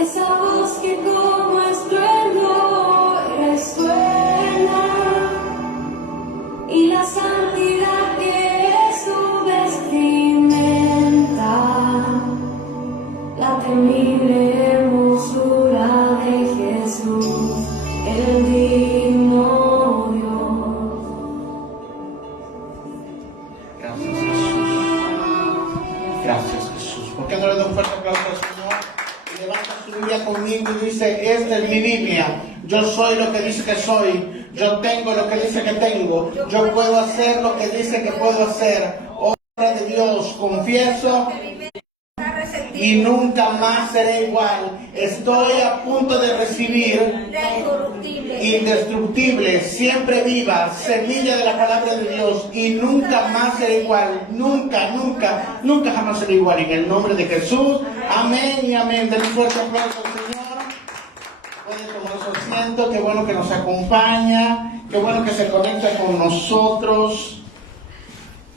esa voz que como estruendo resuena, y la santidad que es su vestimenta, la temible hermosura de Jesús, el digno Dios. Gracias, Jesús. Gracias, Jesús. ¿Por qué no le da un fuerte aplauso al Señor? Y levanta su Biblia conmigo y dice: esta es mi Biblia. Yo soy lo que dice que soy. Yo tengo lo que dice que tengo. Yo puedo hacer lo que dice que puedo hacer. Obra de Dios, confieso y nunca más seré igual. Estoy a punto de recibir indestructible, siempre viva, semilla de la palabra de Dios, y nunca más seré igual. Nunca, nunca, nunca jamás seré igual. En el nombre de Jesús, amén y amén. Den un fuerte aplauso al Señor. Puede tomar su asiento. Qué bueno que nos acompaña, qué bueno que se conecta con nosotros.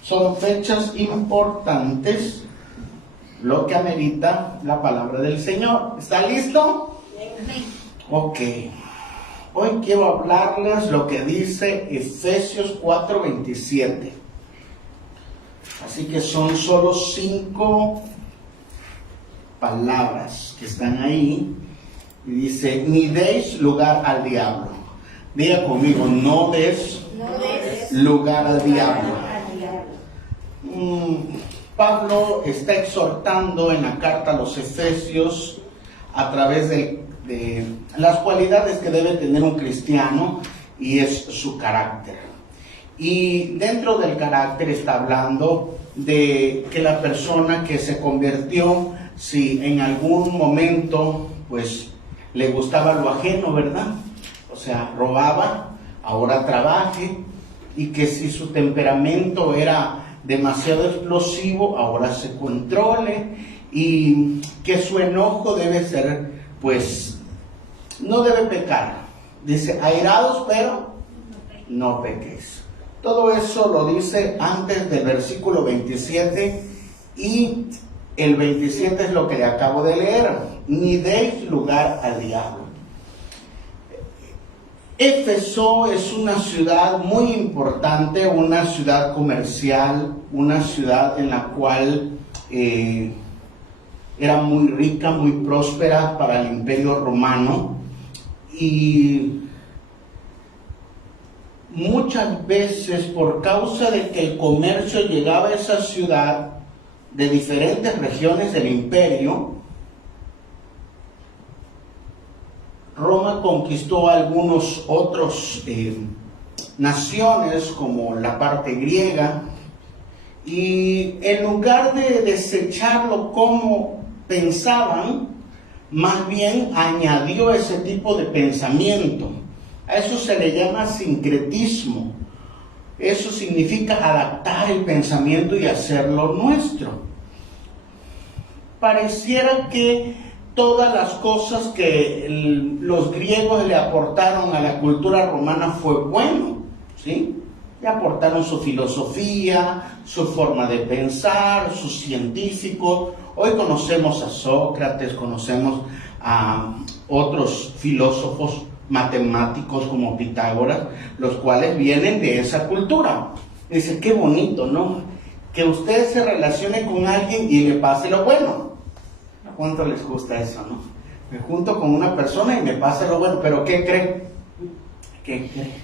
Son fechas importantes, lo que amerita la palabra del Señor. ¿Está listo? Ok. Hoy quiero hablarles lo que dice Efesios 4:27. Así que son solo 5 palabras que están ahí. Y dice: ni deis lugar al diablo. Diga conmigo: no des lugar al diablo. Pablo está exhortando en la carta a los Efesios a través de las cualidades que debe tener un cristiano, y es su carácter. Y dentro del carácter está hablando de que la persona que se convirtió, si en algún momento pues le gustaba lo ajeno, ¿verdad? O sea, robaba, ahora trabaje, y que si su temperamento era demasiado explosivo, ahora se controle, y que su enojo debe ser, pues, no debe pecar. Dice: airados, pero no pequéis. Todo eso lo dice antes del versículo 27, y el 27 es lo que le acabo de leer: ni deis lugar al diablo. Éfeso es una ciudad muy importante, una ciudad comercial, una ciudad en la cual era muy rica, muy próspera para el Imperio Romano, y muchas veces, por causa de que el comercio llegaba a esa ciudad de diferentes regiones del imperio, Roma conquistó algunos otros naciones, como la parte griega, y en lugar de desecharlo como pensaban, más bien añadió ese tipo de pensamiento. A eso se le llama sincretismo. Eso significa adaptar el pensamiento y hacerlo nuestro. Pareciera que todas las cosas que los griegos le aportaron a la cultura romana fue bueno, ¿sí? Le aportaron su filosofía, su forma de pensar, sus científicos. Hoy conocemos a Sócrates, conocemos a otros filósofos matemáticos como Pitágoras, los cuales vienen de esa cultura. Dice: qué bonito, ¿no? Que usted se relacione con alguien y le pase lo bueno. ¿Cuánto les gusta eso, no? Me junto con una persona y me pasa lo bueno, pero ¿qué cree? ¿Qué cree?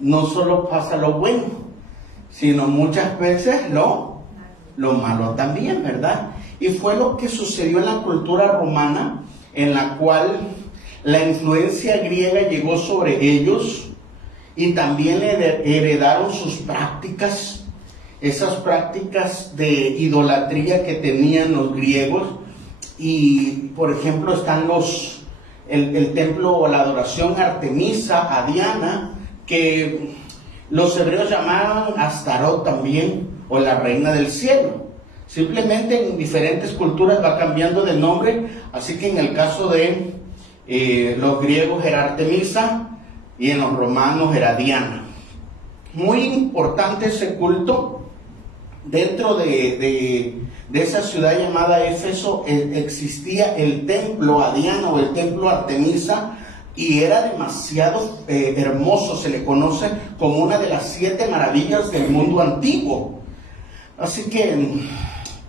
No solo pasa lo bueno, sino muchas veces lo malo también, ¿verdad? Y fue lo que sucedió en la cultura romana, en la cual la influencia griega llegó sobre ellos, y también le heredaron sus prácticas, esas prácticas de idolatría que tenían los griegos. Y por ejemplo están el templo o la adoración a Artemisa, a Diana, que los hebreos llamaban Astarot también, o la reina del cielo. Simplemente en diferentes culturas va cambiando de nombre, así que en el caso de los griegos era Artemisa, y en los romanos era Diana. Muy importante ese culto dentro de de esa ciudad llamada Éfeso existía el templo a Diana o el templo a Artemisa, y era demasiado hermoso. Se le conoce como una de las 7 maravillas del mundo antiguo. Así que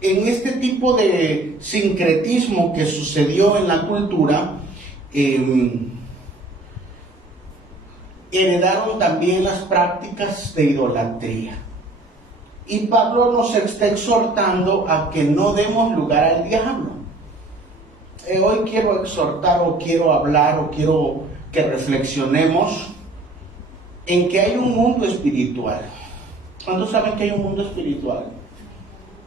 en este tipo de sincretismo que sucedió en la cultura, heredaron también las prácticas de idolatría. Y Pablo nos está exhortando a que no demos lugar al diablo. Hoy quiero exhortar, o quiero hablar, o quiero que reflexionemos en que hay un mundo espiritual. ¿Cuántos saben que hay un mundo espiritual?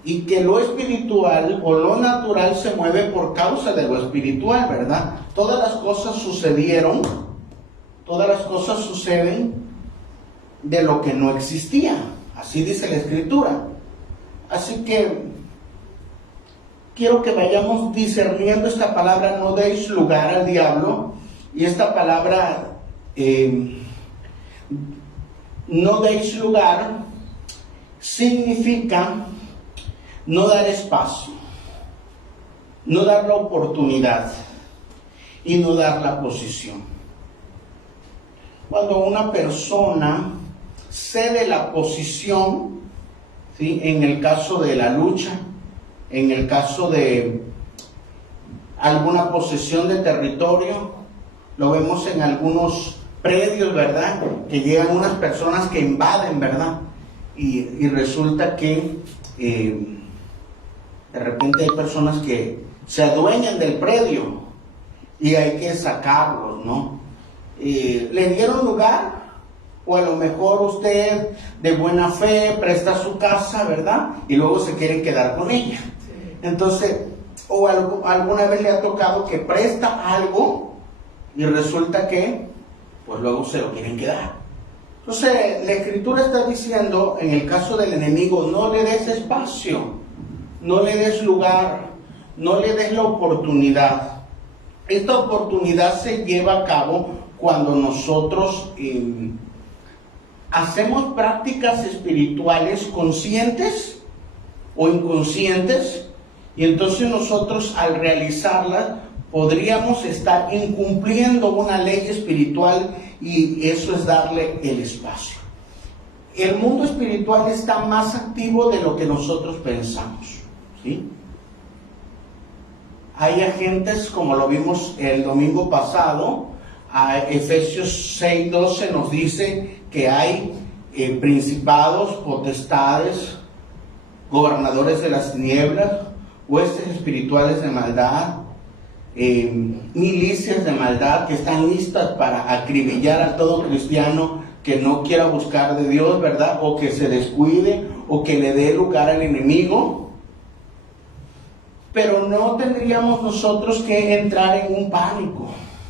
Y que lo espiritual o lo natural se mueve por causa de lo espiritual, ¿verdad? Todas las cosas sucedieron, todas las cosas suceden de lo que no existía. Así dice la Escritura. Así que quiero que vayamos discerniendo esta palabra, no deis lugar al diablo. Y esta palabra, no deis lugar, significa no dar espacio, no dar la oportunidad y no dar la posición. Cuando una persona cede la posición, ¿sí?, en el caso de la lucha, en el caso de alguna posesión de territorio, lo vemos en algunos predios, ¿verdad?, que llegan unas personas que invaden, ¿verdad?, y resulta que de repente hay personas que se adueñan del predio y hay que sacarlos, ¿no? ¿Le dieron lugar? O a lo mejor usted de buena fe presta su casa, ¿verdad?, y luego se quieren quedar con ella. Entonces, o alguna vez le ha tocado que presta algo y resulta que pues luego se lo quieren quedar. Entonces la Escritura está diciendo, en el caso del enemigo, no le des espacio, no le des lugar, no le des la oportunidad. Esta oportunidad se lleva a cabo cuando nosotros hacemos prácticas espirituales conscientes o inconscientes, y entonces nosotros al realizarlas podríamos estar incumpliendo una ley espiritual, y eso es darle el espacio. El mundo espiritual está más activo de lo que nosotros pensamos, ¿sí? Hay agentes, como lo vimos el domingo pasado, a Efesios 6:12 nos dice que hay principados, potestades, gobernadores de las tinieblas, huestes espirituales de maldad, milicias de maldad que están listas para acribillar a todo cristiano que no quiera buscar de Dios, ¿verdad?, o que se descuide o que le dé lugar al enemigo. Pero no tendríamos nosotros que entrar en un pánico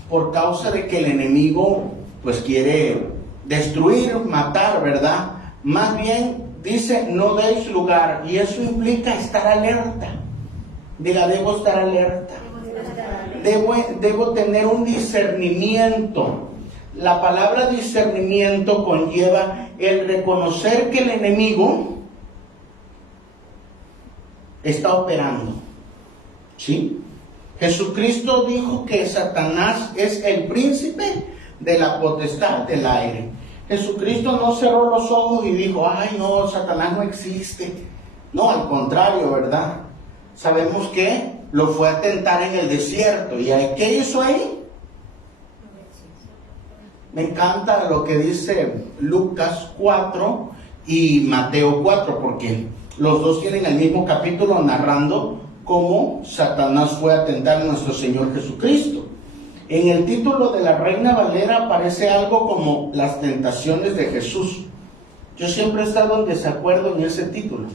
por causa de que el enemigo pues quiere destruir, matar, ¿verdad? Más bien dice, no deis lugar, y eso implica estar alerta. Diga, debo estar alerta. Debo tener un discernimiento. La palabra discernimiento conlleva el reconocer que el enemigo está operando, ¿sí? Jesucristo dijo que Satanás es el príncipe de la potestad del aire. Jesucristo no cerró los ojos y dijo, ay no, Satanás no existe. No, al contrario, ¿verdad? Sabemos que lo fue a tentar en el desierto. ¿Y qué hizo ahí? Me encanta lo que dice Lucas 4 y Mateo 4, porque los dos tienen el mismo capítulo narrando cómo Satanás fue a tentar a nuestro Señor Jesucristo. En el título de la Reina Valera aparece algo como las tentaciones de Jesús. Yo siempre he estado en desacuerdo en ese título.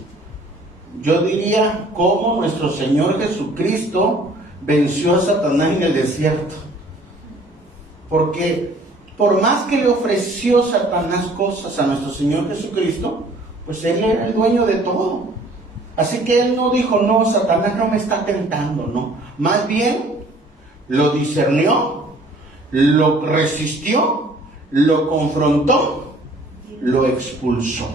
Yo diría cómo nuestro Señor Jesucristo venció a Satanás en el desierto. Porque por más que le ofreció Satanás cosas a nuestro Señor Jesucristo, pues Él era el dueño de todo. Así que Él no dijo, no, Satanás no me está tentando, no. Más bien, lo discernió, lo resistió, lo confrontó, lo expulsó.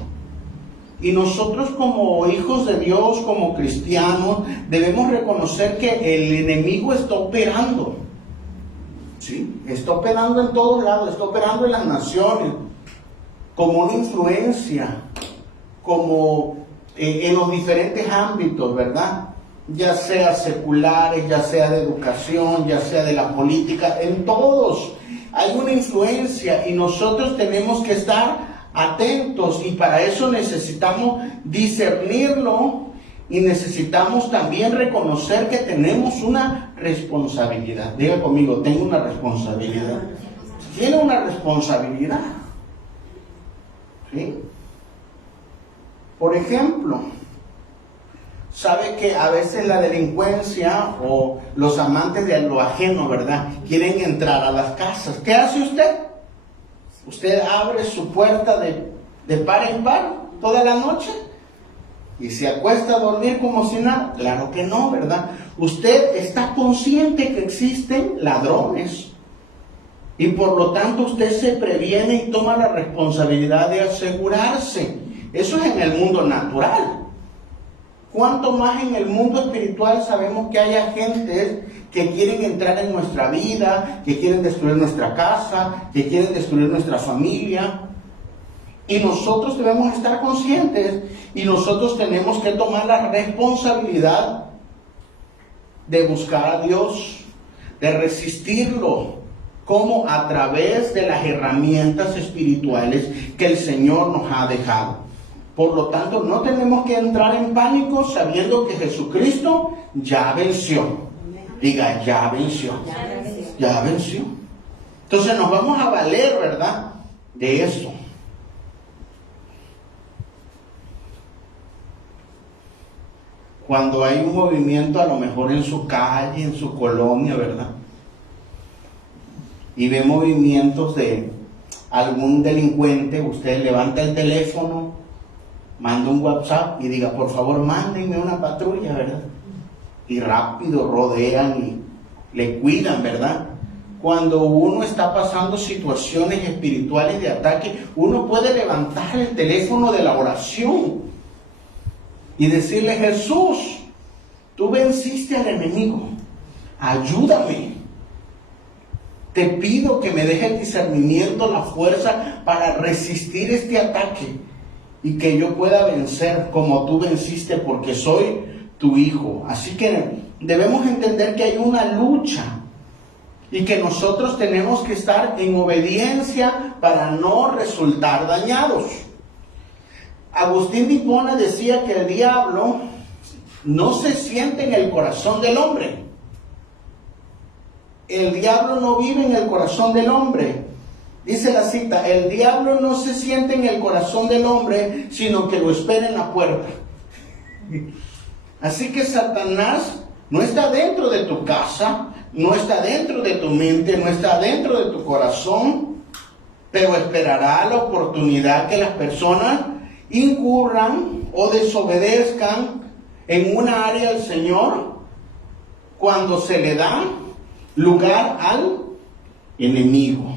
Y nosotros como hijos de Dios, como cristianos, debemos reconocer que el enemigo está operando. ¿Sí? Está operando en todos lados, está operando en las naciones, como una influencia, como en los diferentes ámbitos, ¿verdad? Ya sea seculares, ya sea de educación, ya sea de la política, en todos hay una influencia y nosotros tenemos que estar atentos y para eso necesitamos discernirlo y necesitamos también reconocer que tenemos una responsabilidad. Diga conmigo, tengo una responsabilidad. Tiene una responsabilidad. ¿Sí? Por ejemplo, sabe que a veces la delincuencia o los amantes de lo ajeno, ¿verdad?, quieren entrar a las casas. ¿Qué hace usted? Usted abre su puerta de par en par toda la noche y se acuesta a dormir como si nada. Claro que no, ¿verdad? Usted está consciente que existen ladrones y por lo tanto usted se previene y toma la responsabilidad de asegurarse. Eso es en el mundo natural. Cuanto más en el mundo espiritual sabemos que hay agentes que quieren entrar en nuestra vida, que quieren destruir nuestra casa, que quieren destruir nuestra familia. Y nosotros debemos estar conscientes y nosotros tenemos que tomar la responsabilidad de buscar a Dios, de resistirlo, como a través de las herramientas espirituales que el Señor nos ha dejado. Por lo tanto, no tenemos que entrar en pánico sabiendo que Jesucristo ya venció. Diga, ya venció. Ya venció. Entonces nos vamos a valer, ¿verdad?, de eso. Cuando hay un movimiento, a lo mejor en su calle, en su colonia, ¿verdad?, y ve movimientos de algún delincuente, usted levanta el teléfono, manda un WhatsApp y diga, por favor, mándenme una patrulla, ¿verdad? Y rápido rodean y le cuidan, ¿verdad? Cuando uno está pasando situaciones espirituales de ataque, uno puede levantar el teléfono de la oración y decirle, Jesús, tú venciste al enemigo, ayúdame. Te pido que me deje el discernimiento, la fuerza para resistir este ataque y que yo pueda vencer como tú venciste porque soy tu hijo. Así que debemos entender que hay una lucha y que nosotros tenemos que estar en obediencia para no resultar dañados. Agustín de Hipona decía que el diablo no se siente en el corazón del hombre. El diablo no vive en el corazón del hombre. Dice la cita, el diablo no se siente en el corazón del hombre, sino que lo espera en la puerta. Así que Satanás no está dentro de tu casa, no está dentro de tu mente, no está dentro de tu corazón, pero esperará la oportunidad que las personas incurran o desobedezcan en una área del Señor cuando se le da lugar al enemigo.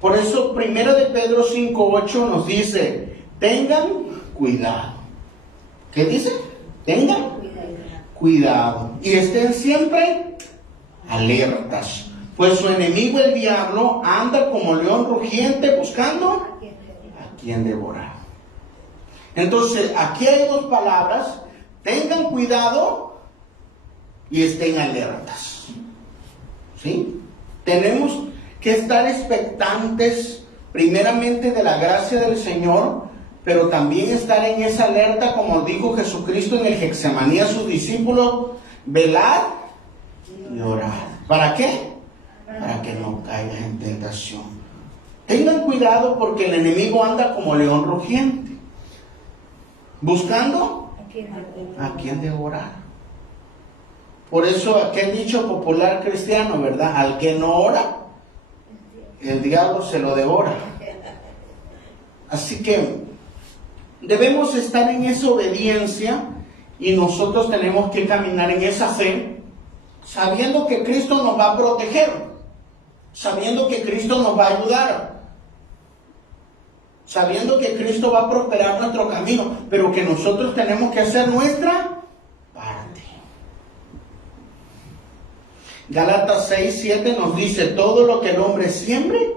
Por eso 1 de Pedro 5:8 nos dice, tengan cuidado. ¿Qué dice? Tengan cuidado y estén siempre alertas, pues su enemigo el diablo anda como león rugiente buscando a quien devorar. Entonces aquí hay dos palabras, tengan cuidado y estén alertas. ¿Sí? Tenemos que estar expectantes primeramente de la gracia del Señor, pero también estar en esa alerta, como dijo Jesucristo en el Getsemaní a sus discípulos, velar y orar. ¿Para qué? Para que no caigan en tentación. Tengan cuidado porque el enemigo anda como león rugiente, buscando a quien devorar. Por eso aquel dicho popular cristiano, ¿verdad? Al que no ora, el diablo se lo devora. Así que debemos estar en esa obediencia y nosotros tenemos que caminar en esa fe, sabiendo que Cristo nos va a proteger, sabiendo que Cristo nos va a ayudar. sabiendo que Cristo va a prosperar nuestro camino, pero que nosotros tenemos que hacer nuestra parte. Gálatas 6:7 nos dice, todo lo que el hombre siembre,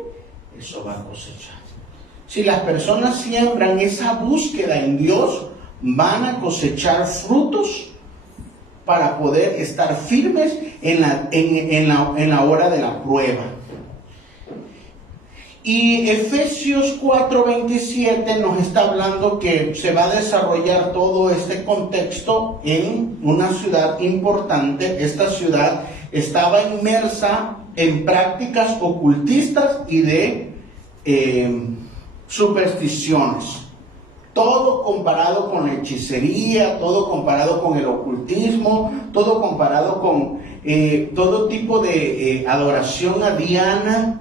eso va a cosechar. Si las personas siembran esa búsqueda en Dios, van a cosechar frutos para poder estar firmes en la hora de la prueba. Y Efesios 4:27 nos está hablando que se va a desarrollar todo este contexto en una ciudad importante. Esta ciudad estaba inmersa en prácticas ocultistas y de supersticiones. Todo comparado con la hechicería, todo comparado con el ocultismo, todo comparado con todo tipo de adoración a Diana.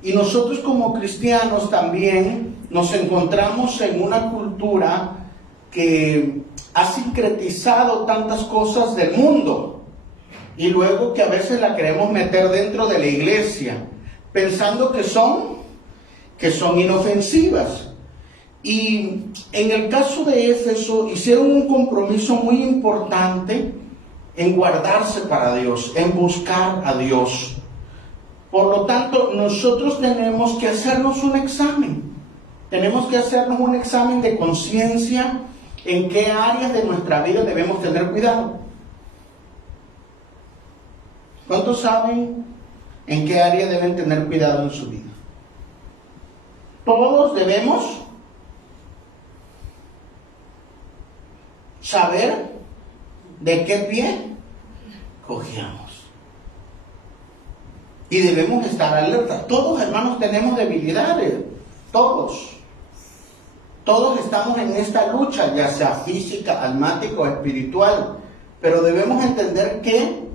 Y nosotros como cristianos también nos encontramos en una cultura que ha sincretizado tantas cosas del mundo y luego que a veces la queremos meter dentro de la iglesia, pensando que son inofensivas. Y en el caso de Éfeso hicieron un compromiso muy importante en guardarse para Dios, en buscar a Dios. Por lo tanto, nosotros tenemos que hacernos un examen. Tenemos que hacernos un examen de conciencia en qué áreas de nuestra vida debemos tener cuidado. ¿Cuántos saben en qué área deben tener cuidado en su vida? Todos debemos saber de qué pie cogíamos. Y debemos estar alerta. Todos, hermanos, tenemos debilidades. Todos. Todos estamos en esta lucha, ya sea física, almática o espiritual. Pero debemos entender que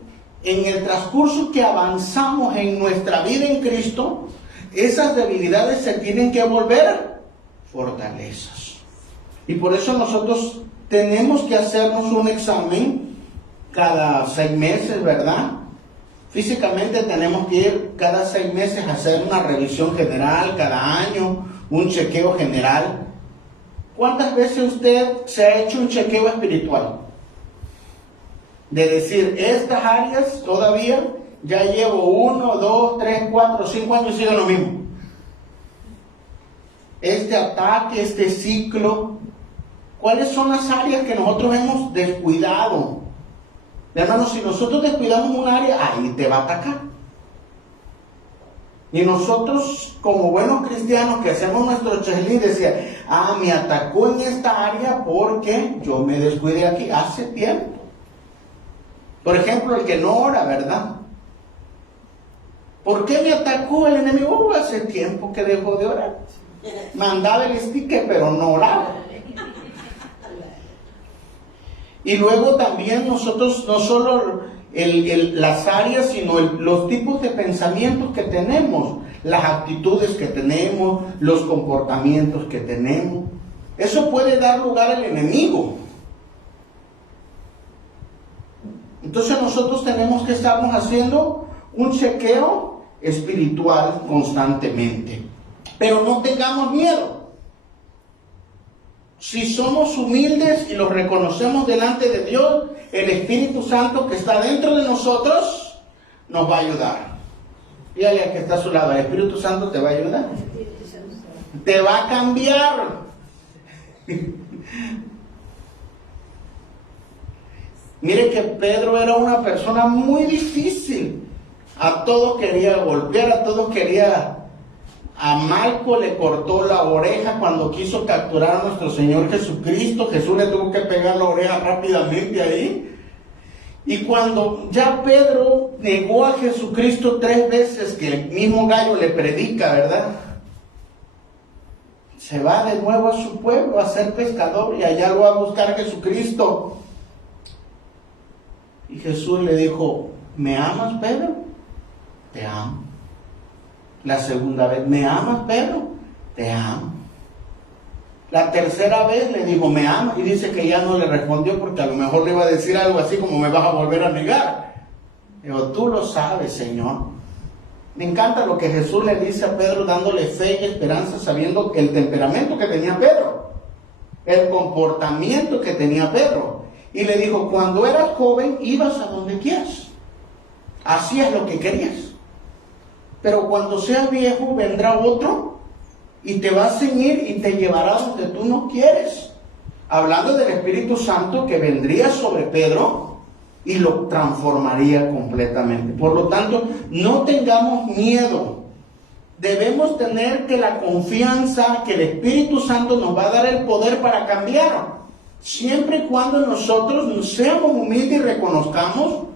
en el transcurso que avanzamos en nuestra vida en Cristo, esas debilidades se tienen que volver fortalezas. Y por eso nosotros tenemos que hacernos un examen cada 6 meses, ¿verdad? Físicamente tenemos que ir cada 6 meses a hacer una revisión general, cada año, un chequeo general. ¿Cuántas veces usted se ha hecho un chequeo espiritual? De decir, estas áreas todavía ya llevo 1, 2, 3, 4, 5 años y sigue lo mismo. Este ataque, este ciclo, ¿cuáles son las áreas que nosotros hemos descuidado? Hermanos, si nosotros descuidamos un área, ahí te va a atacar. Y nosotros, como buenos cristianos que hacemos nuestro checklist, decía, me atacó en esta área porque yo me descuidé aquí hace tiempo. Por ejemplo, el que no ora, ¿verdad? ¿Por qué me atacó el enemigo? Hace tiempo que dejó de orar. Mandaba el sticker, pero no oraba. Y luego también nosotros, no solo las áreas, sino los tipos de pensamientos que tenemos, las actitudes que tenemos, los comportamientos que tenemos. Eso puede dar lugar al enemigo. Entonces nosotros tenemos que estarnos haciendo un chequeo espiritual constantemente. Pero no tengamos miedo. Si somos humildes y los reconocemos delante de Dios, el Espíritu Santo que está dentro de nosotros nos va a ayudar. Dígale al que está a su lado, el Espíritu Santo te va a ayudar. Te va a cambiar. Mire que Pedro era una persona muy difícil. A todos quería golpear, a todos quería... A Malco le cortó la oreja cuando quiso capturar a nuestro Señor Jesucristo. Jesús le tuvo que pegar la oreja rápidamente ahí. Y cuando ya Pedro negó a Jesucristo 3 veces, que el mismo gallo le predica, ¿verdad? Se va de nuevo a su pueblo a ser pescador y allá lo va a buscar Jesucristo. Y Jesús le dijo, ¿me amas, Pedro? Te amo. La segunda vez, ¿me amas, Pedro? Te amo. La tercera vez le dijo, ¿me amas? Y dice que ya no le respondió porque a lo mejor le iba a decir algo así como, ¿me vas a volver a negar? Digo, tú lo sabes, Señor. Me encanta lo que Jesús le dice a Pedro, dándole fe y esperanza, sabiendo el temperamento que tenía Pedro, el comportamiento que tenía Pedro. Y le dijo, cuando eras joven, ibas a donde quieras, hacías lo que querías. Pero cuando seas viejo, vendrá otro y te va a ceñir y te llevará donde tú no quieres. Hablando del Espíritu Santo que vendría sobre Pedro y lo transformaría completamente. Por lo tanto, no tengamos miedo. Debemos tener que la confianza que el Espíritu Santo nos va a dar el poder para cambiar. Siempre y cuando nosotros seamos humildes y reconozcamos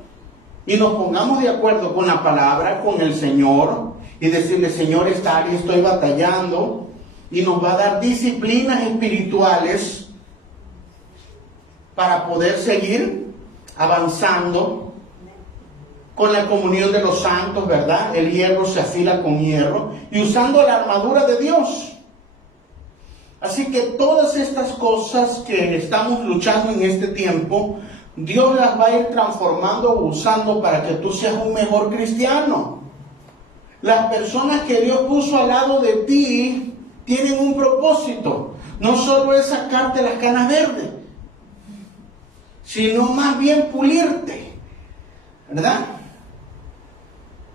y nos pongamos de acuerdo con la palabra, con el Señor, y decirle, Señor, esta área estoy batallando, y nos va a dar disciplinas espirituales para poder seguir avanzando con la comunión de los santos, ¿verdad? El hierro se afila con hierro, y usando la armadura de Dios. Así que todas estas cosas que estamos luchando en este tiempo, Dios las va a ir transformando o usando para que tú seas un mejor cristiano. Las personas que Dios puso al lado de ti tienen un propósito. No solo es sacarte las canas verdes, sino más bien pulirte, ¿verdad?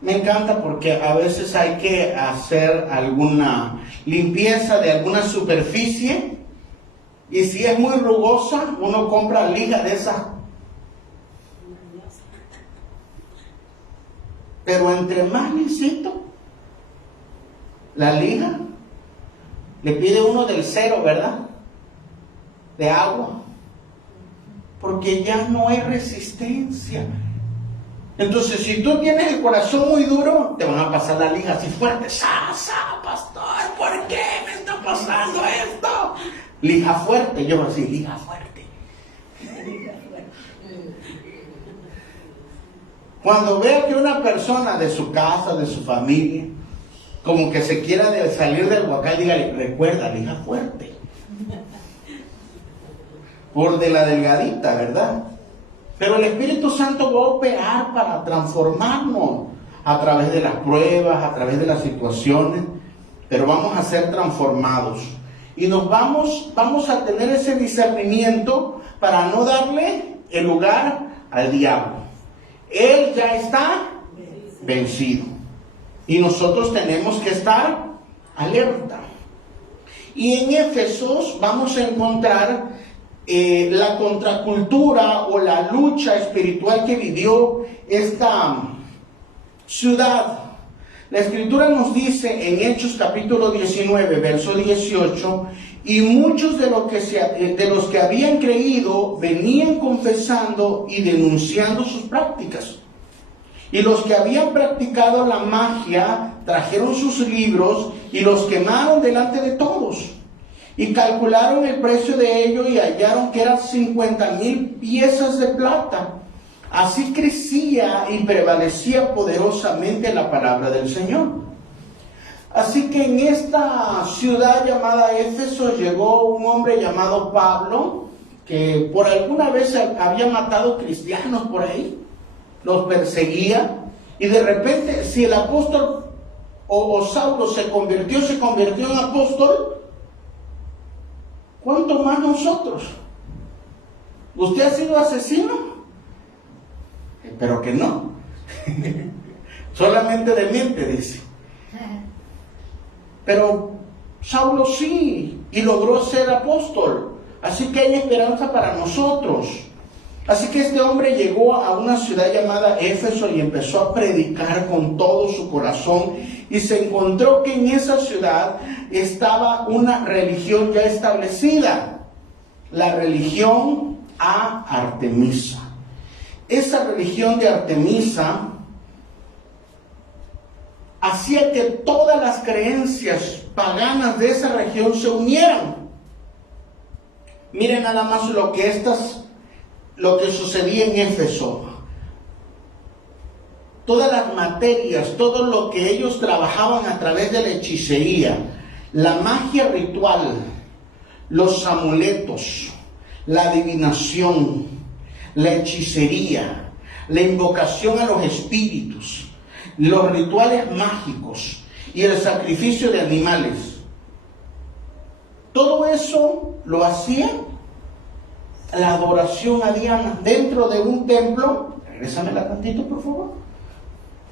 Me encanta porque a veces hay que hacer alguna limpieza de alguna superficie, y si es muy rugosa, uno compra liga de esas. Pero entre más lisito la liga, le pide uno del cero, ¿verdad? De agua, porque ya no hay resistencia. Entonces, si tú tienes el corazón muy duro, te van a pasar la liga así fuerte. Pastor, ¿por qué me está pasando esto? Lija fuerte, yo así, lija fuerte. Cuando vea que una persona de su casa, de su familia, como que se quiera salir del huacal, dígale, recuerda, lija fuerte. Por de la delgadita, ¿verdad? Pero el Espíritu Santo va a operar para transformarnos a través de las pruebas, a través de las situaciones, pero vamos a ser transformados. Y nos vamos a tener ese discernimiento para no darle el lugar al diablo. Él ya está vencido. Y nosotros tenemos que estar alerta. Y en Éfesos vamos a encontrar la contracultura o la lucha espiritual que vivió esta ciudad. La Escritura nos dice en Hechos capítulo 19, verso 18, y muchos de los que habían creído venían confesando y denunciando sus prácticas. Y los que habían practicado la magia trajeron sus libros y los quemaron delante de todos. Y calcularon el precio de ello y hallaron que eran 50,000 piezas de plata. Así crecía y prevalecía poderosamente la palabra del Señor. Así que en esta ciudad llamada Éfeso llegó un hombre llamado Pablo, que por alguna vez había matado cristianos por ahí, los perseguía, y de repente, si el apóstol o Saulo se convirtió en apóstol, ¿cuánto más nosotros? ¿Usted ha sido asesino? Espero que no. Solamente de mente, dice. Pero Saulo sí, y logró ser apóstol. Así que hay esperanza para nosotros. Así que este hombre llegó a una ciudad llamada Éfeso y empezó a predicar con todo su corazón, y se encontró que en esa ciudad estaba una religión ya establecida, la religión a Artemisa. Esa religión de Artemisa hacía que todas las creencias paganas de esa región se unieran. Miren nada más lo que sucedía en Éfeso. Todas las materias, todo lo que ellos trabajaban a través de la hechicería, la magia ritual, los amuletos, la adivinación, la hechicería, la invocación a los espíritus, los rituales mágicos y el sacrificio de animales. Todo eso lo hacía la adoración a Diana dentro de un templo. Regrésamela tantito, por favor.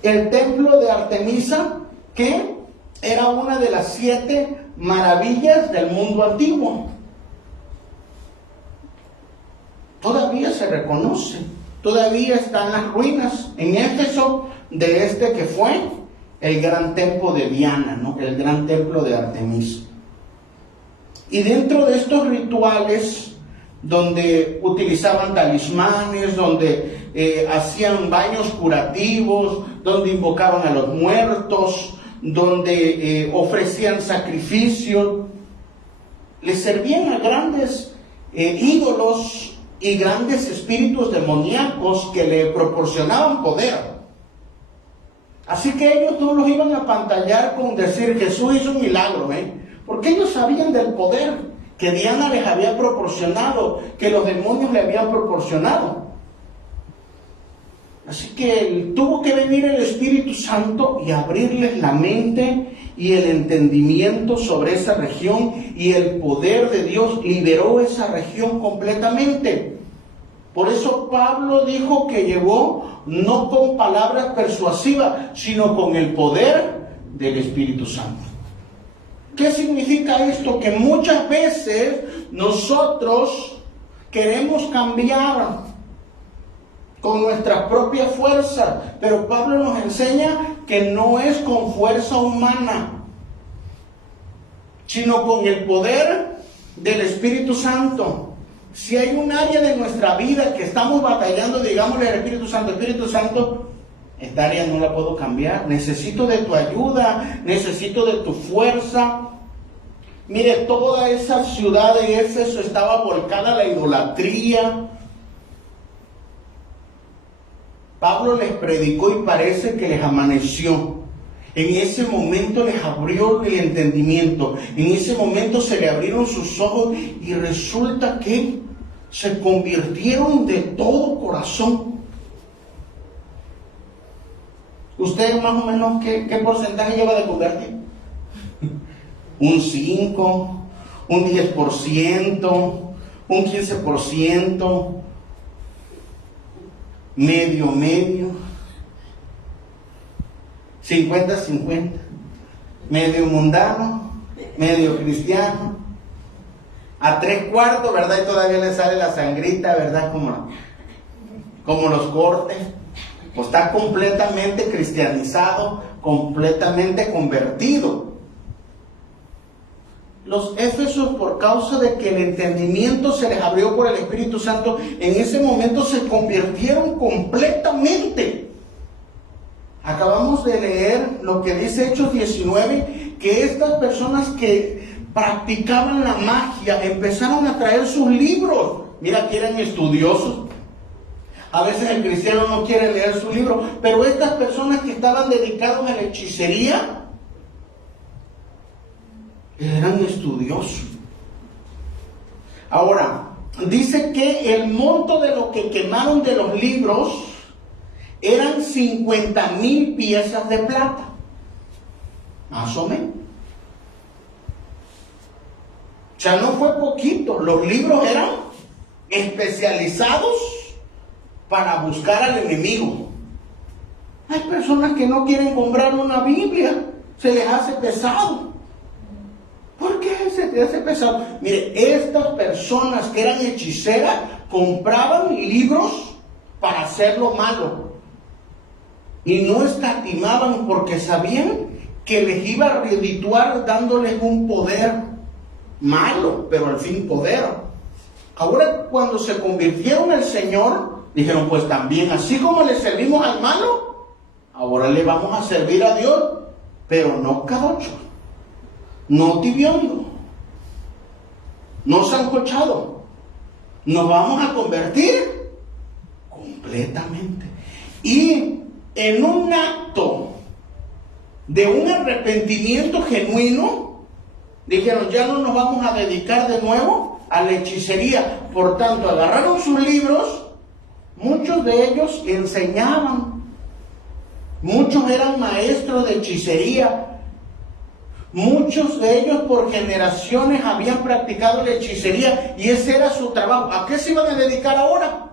El templo de Artemisa, que era una de las 7 maravillas del mundo antiguo. Todavía se reconoce, todavía están las ruinas en Éfeso de este que fue el gran templo de Diana, ¿no? El gran templo de Artemisa. Y dentro de estos rituales, donde utilizaban talismanes, donde hacían baños curativos, donde invocaban a los muertos, donde ofrecían sacrificios, les servían a grandes ídolos y grandes espíritus demoníacos que le proporcionaban poder. Así que ellos no los iban a apantallar con decir Jesús hizo un milagro, porque ellos sabían del poder que Diana les había proporcionado, que los demonios le habían proporcionado. Así que tuvo que venir el Espíritu Santo y abrirles la mente y el entendimiento sobre esa región, y el poder de Dios liberó esa región completamente. Por eso Pablo dijo que llegó no con palabras persuasivas, sino con el poder del Espíritu Santo. ¿Qué significa esto? Que muchas veces nosotros queremos cambiar con nuestra propia fuerza, pero Pablo nos enseña que no es con fuerza humana, sino con el poder del Espíritu Santo. Si hay un área de nuestra vida que estamos batallando, digámosle al Espíritu Santo, esta área no la puedo cambiar, necesito de tu ayuda, necesito de tu fuerza. Mire, toda esa ciudad de Éfeso estaba volcada a la idolatría. Pablo les predicó y parece que les amaneció. En ese momento les abrió el entendimiento. En ese momento se le abrieron sus ojos y resulta que se convirtieron de todo corazón. ¿Usted más o menos qué porcentaje lleva de convertir? Un 5, un 10%, un 15%, medio, 50-50, medio mundano, medio cristiano, a 3/4, ¿verdad? Y todavía le sale la sangrita, ¿verdad? Como los cortes. Pues está completamente cristianizado, completamente convertido. Los Éfesos, por causa de que el entendimiento se les abrió por el Espíritu Santo, en ese momento se convirtieron completamente. Acabamos de leer lo que dice Hechos 19, que estas personas que practicaban la magia empezaron a traer sus libros. Mira que eran estudiosos. A veces el cristiano no quiere leer su libro, pero estas personas que estaban dedicadas a la hechicería eran estudiosos. Ahora, dice que el monto de lo que quemaron de los libros eran 50,000 piezas de plata, más o menos. O sea, no fue poquito. Los libros eran especializados para buscar al enemigo. Hay personas que no quieren comprar una Biblia, se les hace pesado. ¿Por qué se te hace pesado? Mire, estas personas que eran hechiceras compraban libros para hacer lo malo y no escatimaban, porque sabían que les iba a redituar dándoles un poder malo, pero al fin poder. Ahora, cuando se convirtieron al Señor, dijeron, pues también, así como le servimos al malo, ahora le vamos a servir a Dios, pero no cadocho, no tibiondo, no sancochado. Nos vamos a convertir completamente. Y en un acto de un arrepentimiento genuino, dijeron, ya no nos vamos a dedicar de nuevo a la hechicería. Por tanto, agarraron sus libros, muchos de ellos enseñaban Muchos eran maestros de hechicería. Muchos de ellos por generaciones habían practicado la hechicería y ese era su trabajo. ¿A qué se iban a dedicar ahora?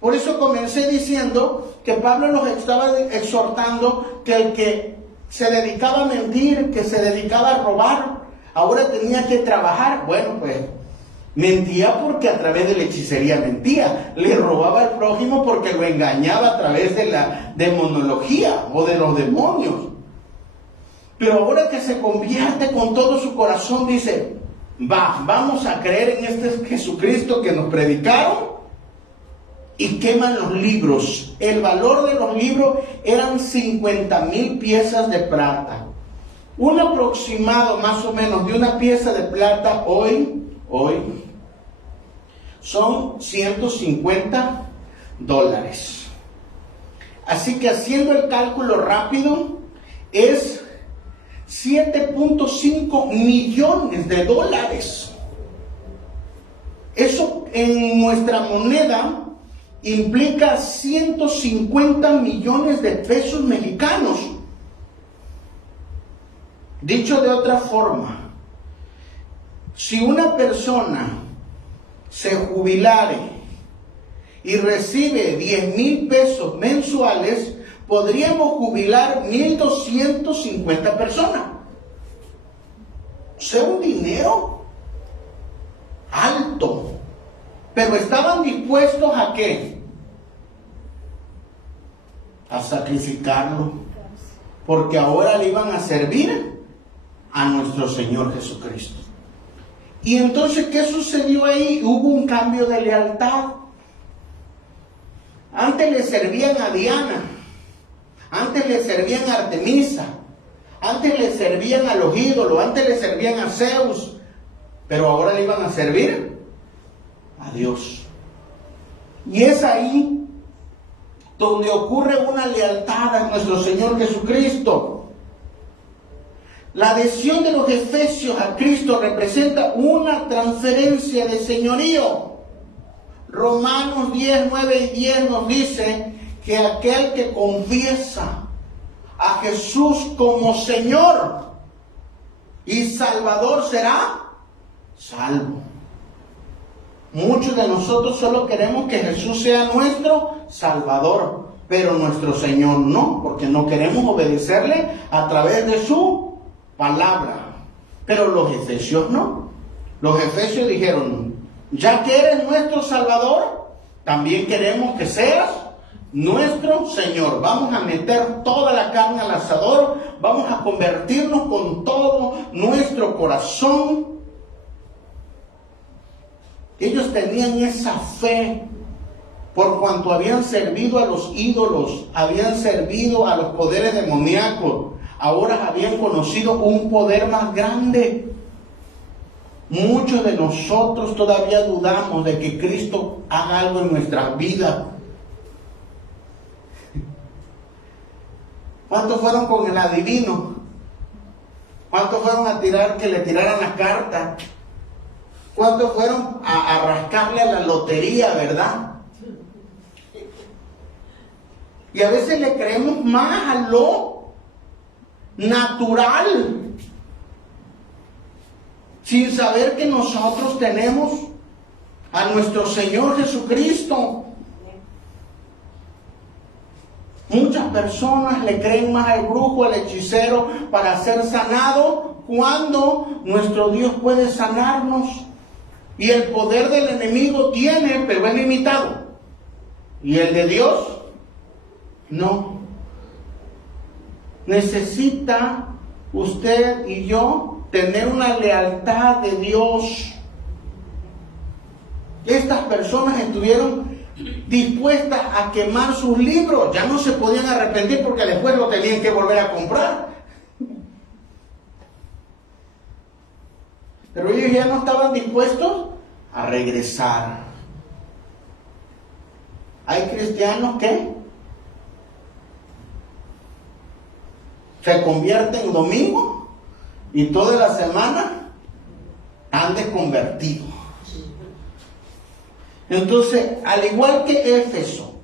Por eso comencé diciendo que Pablo los estaba exhortando que el que se dedicaba a mentir, que se dedicaba a robar, ahora tenía que trabajar. Bueno, pues mentía porque a través de la hechicería mentía. Le robaba al prójimo porque lo engañaba a través de la demonología o de los demonios. Pero ahora que se convierte con todo su corazón, dice, vamos a creer en este Jesucristo que nos predicaron, y queman los libros. El valor de los libros eran 50,000 piezas de plata. Un aproximado más o menos de una pieza de plata hoy son $150. Así que haciendo el cálculo rápido, es 7.5 millones de dólares. Eso en nuestra moneda implica 150 millones de pesos mexicanos. Dicho de otra forma, si una persona se jubilare y recibe 10,000 pesos mensuales, podríamos jubilar 1,250 personas. O sea, un dinero alto. Pero estaban dispuestos ¿a qué? A sacrificarlo. Porque ahora le iban a servir a nuestro Señor Jesucristo. Y entonces, ¿qué sucedió ahí? Hubo un cambio de lealtad. Antes le servían a Diana. Antes le servían a Artemisa. Antes le servían a los ídolos. Antes le servían a Zeus. Pero ahora le iban a servir a Dios. Y es ahí donde ocurre una lealtad a nuestro Señor Jesucristo. La adhesión de los efesios a Cristo representa una transferencia de señorío. Romanos 10, 9 y 10 nos dice que aquel que confiesa a Jesús como Señor y Salvador será salvo. Muchos de nosotros solo queremos que Jesús sea nuestro Salvador, pero nuestro Señor no, porque no queremos obedecerle a través de su palabra. Pero los efesios no. Los efesios dijeron, ya que eres nuestro Salvador, también queremos que seas nuestro Señor. Vamos a meter toda la carne al asador, vamos a convertirnos con todo nuestro corazón. Ellos tenían esa fe por cuanto habían servido a los ídolos, habían servido a los poderes demoníacos, ahora habían conocido un poder más grande. Muchos de nosotros todavía dudamos de que Cristo haga algo en nuestras vidas. ¿Cuántos fueron con el adivino? ¿Cuántos fueron a tirar, que le tiraran la carta? ¿Cuántos fueron a rascarle a la lotería, verdad? Y a veces le creemos más a lo natural, sin saber que nosotros tenemos a nuestro Señor Jesucristo. Muchas personas le creen más al brujo, al hechicero para ser sanado, cuando nuestro Dios puede sanarnos. Y el poder del enemigo tiene, pero es limitado. Y el de Dios, no. Necesita usted y yo tener una lealtad de Dios. Estas personas estuvieron dispuestas a quemar sus libros. Ya no se podían arrepentir porque después lo tenían que volver a comprar. Pero ellos ya no estaban dispuestos a regresar. Hay cristianos que se convierten en domingo y toda la semana han desconvertido. Entonces, al igual que Éfeso,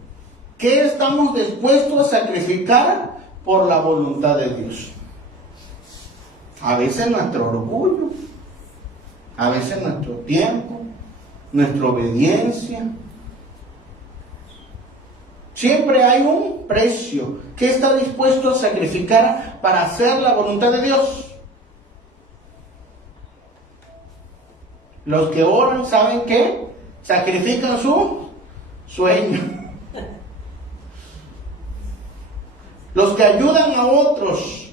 ¿Qué estamos dispuestos a sacrificar por la voluntad de Dios? A veces nuestro orgullo, a veces nuestro tiempo, nuestra obediencia. Siempre hay un precio. ¿Qué está dispuesto a sacrificar para hacer la voluntad de Dios? Los que oran, ¿saben qué? Sacrifican su sueño. Los que ayudan a otros,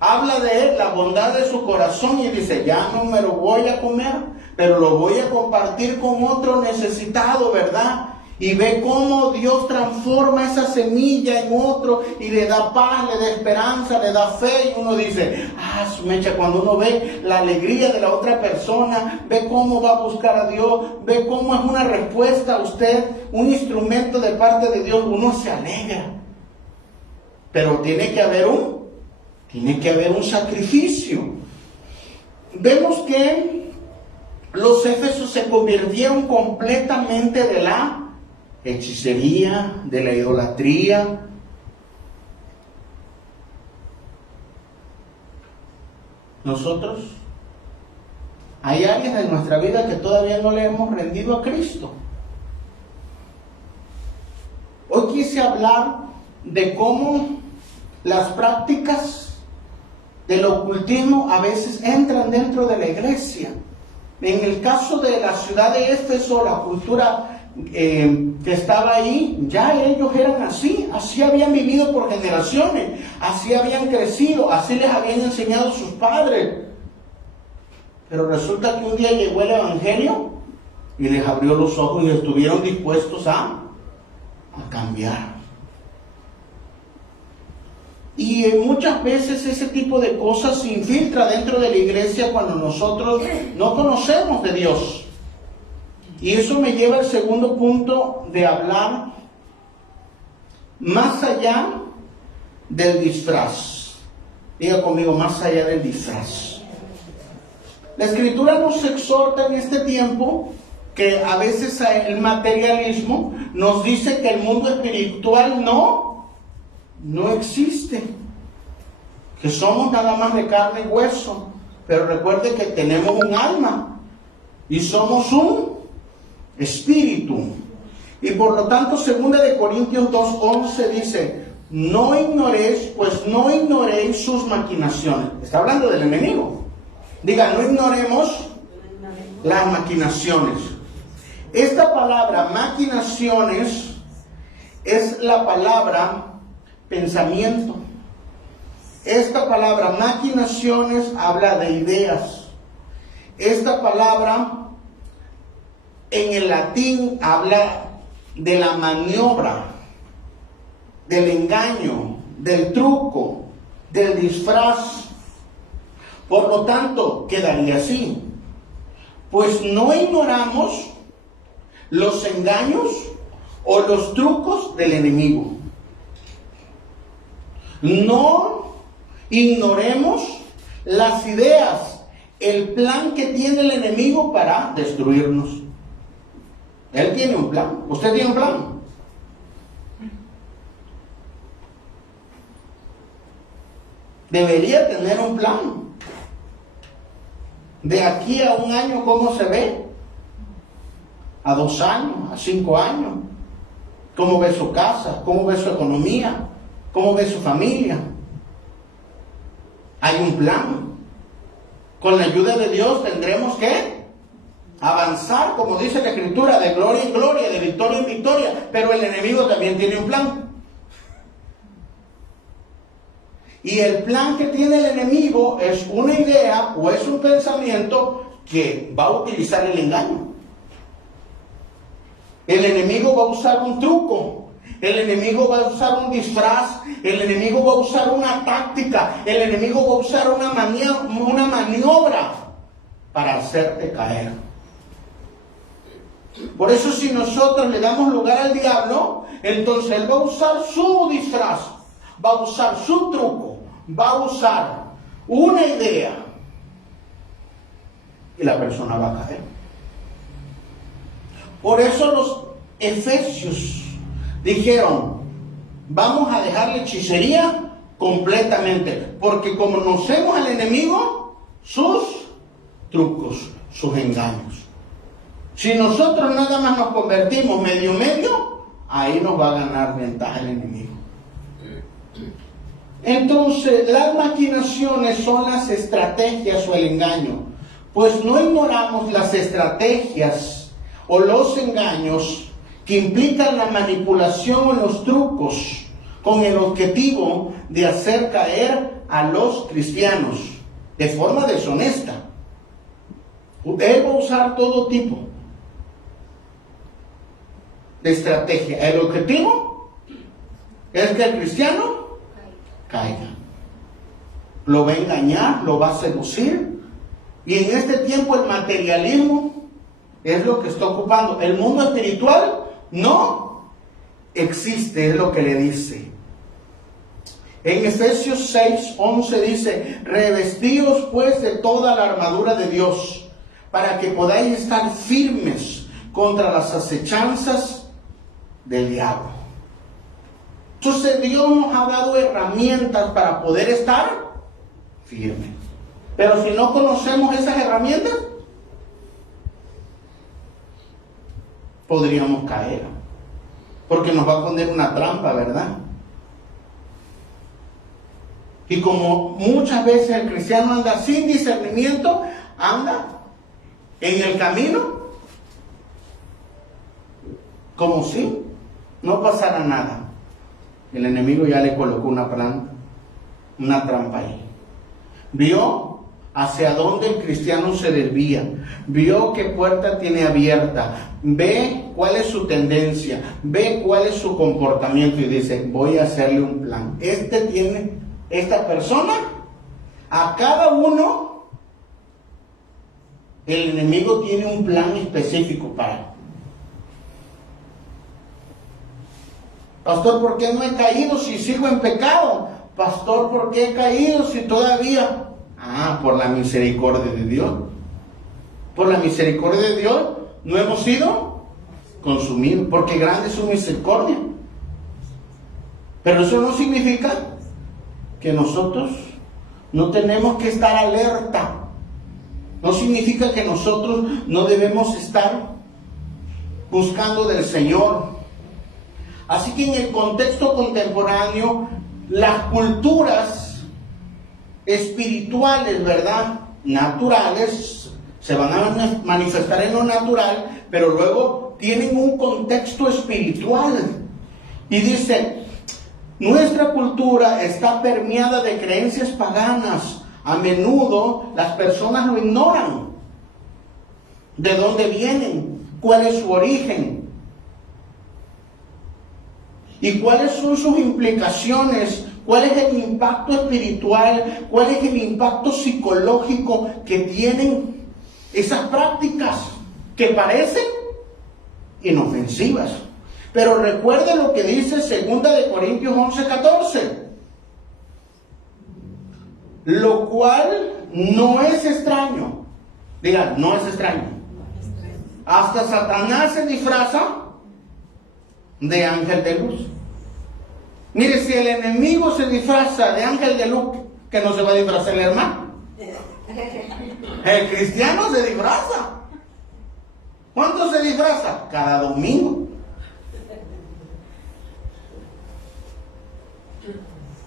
habla de la bondad de su corazón y dice, ya no me lo voy a comer, pero lo voy a compartir con otro necesitado, ¿verdad? Y ve cómo Dios transforma esa semilla en otro y le da paz, le da esperanza, le da fe. Y uno dice, su mecha, cuando uno ve la alegría de la otra persona, ve cómo va a buscar a Dios, ve cómo es una respuesta a usted, un instrumento de parte de Dios, uno se alegra. Pero tiene que haber un sacrificio. Vemos que los Éfesos se convirtieron completamente de la hechicería, de la idolatría. Nosotros, hay áreas de nuestra vida que todavía no le hemos rendido a Cristo. Hoy quise hablar de cómo las prácticas del ocultismo a veces entran dentro de la iglesia. En el caso de la ciudad de Éfeso, la cultura que estaba ahí, ya ellos eran así habían vivido por generaciones, así habían crecido, así les habían enseñado sus padres. Pero resulta que un día llegó el Evangelio y les abrió los ojos y estuvieron dispuestos a cambiar. Y muchas veces ese tipo de cosas se infiltra dentro de la iglesia cuando nosotros no conocemos de Dios. Y eso me lleva al segundo punto de hablar más allá del disfraz. Diga conmigo, más allá del disfraz. La Escritura nos exhorta en este tiempo que a veces el materialismo nos dice que el mundo espiritual no existe, que somos nada más de carne y hueso, pero recuerde que tenemos un alma y somos un espíritu. Y por lo tanto, 2 Corintios 2:11 dice, no ignoréis sus maquinaciones. Está hablando del enemigo. Diga, no ignoremos las maquinaciones. Esta palabra maquinaciones es la palabra pensamiento. Esta palabra maquinaciones habla de ideas. Esta palabra en el latín habla de la maniobra, del engaño, del truco, del disfraz. Por lo tanto, quedaría así. Pues no ignoramos los engaños o los trucos del enemigo. No ignoremos las ideas, el plan que tiene el enemigo para destruirnos. Él tiene un plan. ¿Usted tiene un plan? Debería tener un plan. De aquí a 1 año, ¿cómo se ve? A 2 años, a 5 años. ¿Cómo ve su casa? ¿Cómo ve su economía? ¿Cómo ve su familia? Hay un plan. Con la ayuda de Dios tendremos que avanzar, como dice la Escritura, de gloria en gloria, de victoria en victoria. Pero el enemigo también tiene un plan. Y el plan que tiene el enemigo es una idea o es un pensamiento que va a utilizar el engaño. El enemigo va a usar un truco. El enemigo va a usar un disfraz. El enemigo va a usar una táctica. El enemigo va a usar una maniobra para hacerte caer. Por eso, si nosotros le damos lugar al diablo, entonces él va a usar su disfraz, va a usar su truco, va a usar una idea y la persona va a caer. Por eso los Efesios dijeron, vamos a dejar la hechicería completamente, porque conocemos al enemigo, sus trucos, sus engaños. Si nosotros nada más nos convertimos medio, ahí nos va a ganar ventaja el enemigo. Entonces, las maquinaciones son las estrategias o el engaño. Pues no ignoramos las estrategias o los engaños que implican la manipulación o los trucos con el objetivo de hacer caer a los cristianos de forma deshonesta. Él va a usar todo tipo de estrategia. El objetivo es que el cristiano caiga. Lo va a engañar, lo va a seducir. Y en este tiempo el materialismo es lo que está ocupando. El mundo espiritual no existe, es lo que le dice. En Efesios 6:11 dice, revestíos pues de toda la armadura de Dios, para que podáis estar firmes contra las acechanzas del diablo. Entonces Dios nos ha dado herramientas para poder estar firmes. Pero si no conocemos esas herramientas, podríamos caer. Porque nos va a poner una trampa, ¿verdad? Y como muchas veces el cristiano anda sin discernimiento, anda en el camino como si no pasara nada. El enemigo ya le colocó una trampa ahí. Vio hacia dónde el cristiano se desvía, vio qué puerta tiene abierta, ve cuál es su tendencia, ve cuál es su comportamiento y dice, voy a hacerle un plan. Esta persona, a cada uno, el enemigo tiene un plan específico para él. Pastor, ¿por qué no he caído si sigo en pecado? Pastor, ¿por qué he caído si todavía? Por la misericordia de Dios. Por la misericordia de Dios no hemos sido consumidos, porque grande es su misericordia. Pero eso no significa que nosotros no tenemos que estar alerta. No significa que nosotros no debemos estar buscando del Señor. Así que en el contexto contemporáneo, las culturas espirituales, ¿verdad?, naturales, se van a manifestar en lo natural, pero luego tienen un contexto espiritual. Y dice, nuestra cultura está permeada de creencias paganas. A menudo las personas lo ignoran. ¿De dónde vienen? ¿Cuál es su origen? ¿Y cuáles son sus implicaciones? ¿Cuál es el impacto espiritual? ¿Cuál es el impacto psicológico que tienen esas prácticas que parecen inofensivas? Pero recuerde lo que dice 2 Corintios 11:14. Lo cual no es extraño. Digan, no es extraño. Hasta Satanás se disfraza de ángel de luz. Mire, si el enemigo se disfraza de ángel de luz, ¿que no se va a disfrazar el hermano? El cristiano se disfraza. ¿Cuánto se disfraza? Cada domingo.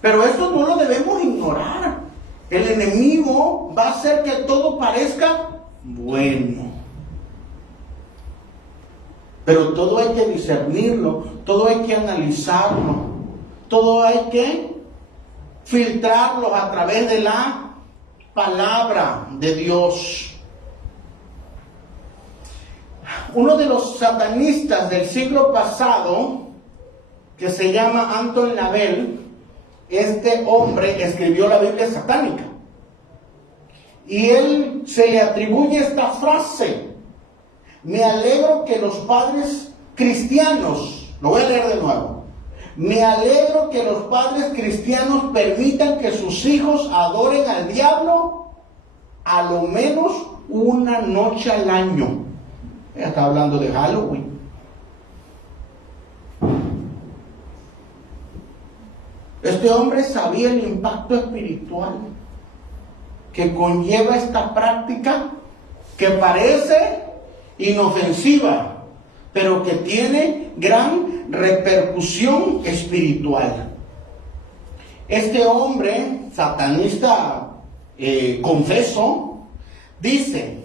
Pero esto no lo debemos ignorar. El enemigo va a hacer que todo parezca bueno. Pero todo hay que discernirlo, todo hay que analizarlo, todo hay que filtrarlo a través de la palabra de Dios. Uno de los satanistas del siglo pasado, que se llama Anton Lavelle, este hombre escribió la Biblia satánica. Y él se le atribuye esta frase: me alegro que los padres cristianos, lo voy a leer de nuevo, me alegro que los padres cristianos permitan que sus hijos adoren al diablo a lo menos una noche al año. Ella está hablando de Halloween. Este hombre sabía el impacto espiritual que conlleva esta práctica que parece inofensiva, pero que tiene gran repercusión espiritual. Este hombre satanista confeso dice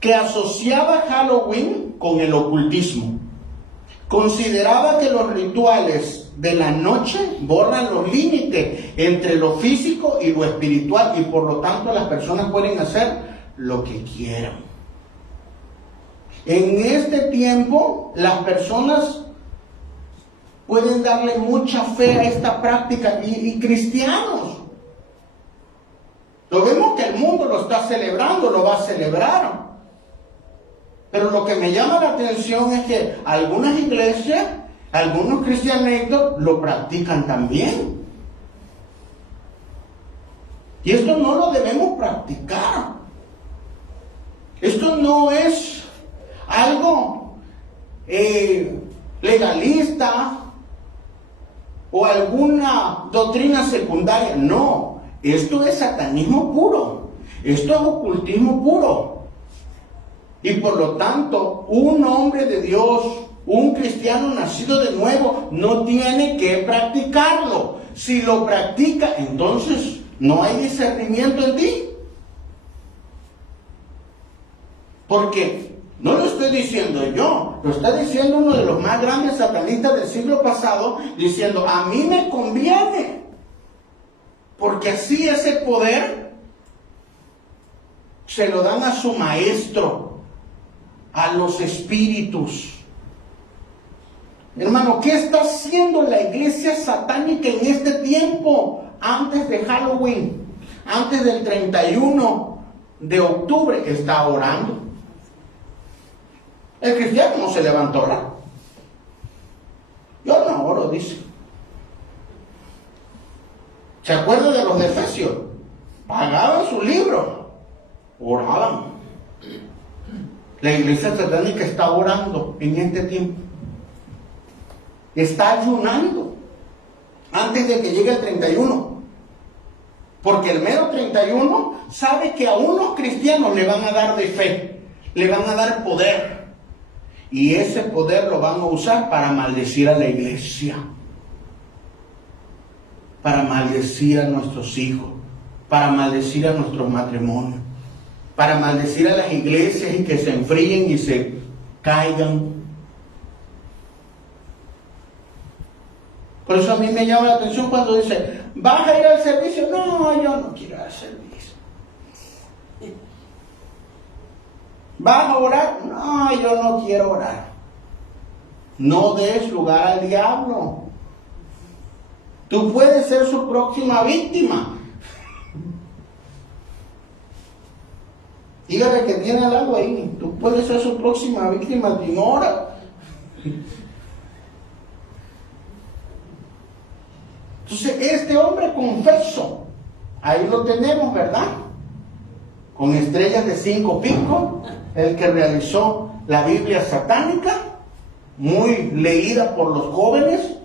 que asociaba Halloween con el ocultismo. Consideraba que los rituales de la noche borran los límites entre lo físico y lo espiritual, y por lo tanto las personas pueden hacer lo que quieran. En este tiempo las personas pueden darle mucha fe a esta práctica, y cristianos. Lo vemos que el mundo lo está celebrando, lo va a celebrar. Pero lo que me llama la atención es que algunas iglesias, algunos cristianitos lo practican también. Y esto no lo debemos practicar. Esto no es algo legalista o alguna doctrina secundaria. No, esto es satanismo puro. Esto es ocultismo puro. Y por lo tanto, un hombre de Dios, un cristiano nacido de nuevo, no tiene que practicarlo. Si lo practica, entonces no hay discernimiento en ti. Porque no lo estoy diciendo yo, lo está diciendo uno de los más grandes satanistas del siglo pasado, diciendo: a mí me conviene, porque así ese poder se lo dan a su maestro, a los espíritus. Hermano, ¿qué está haciendo la iglesia satánica en este tiempo? Antes de Halloween, antes del 31 de octubre, está orando. El cristiano no se levanta a orar. Yo no oro, dice. ¿Se acuerdan de los de Efesios? Pagaban su libro, oraban. La iglesia satánica está orando en este tiempo. Está ayunando antes de que llegue el 31. Porque el mero 31 sabe que a unos cristianos le van a dar de fe, le van a dar poder. Y ese poder lo van a usar para maldecir a la iglesia, para maldecir a nuestros hijos, para maldecir a nuestros matrimonios, para maldecir a las iglesias y que se enfríen y se caigan. Por eso a mí me llama la atención cuando dice: ¿vas a ir al servicio? No, yo no quiero ir al servicio. ¿Vas a orar? No, yo no quiero orar. No des lugar al diablo. Tú puedes ser su próxima víctima. Dígale que tiene al lado ahí: tú puedes ser su próxima víctima, te ignora. Entonces, este hombre confeso, ahí lo tenemos, ¿verdad? Con estrellas de 5 picos, el que realizó la Biblia satánica, muy leída por los jóvenes,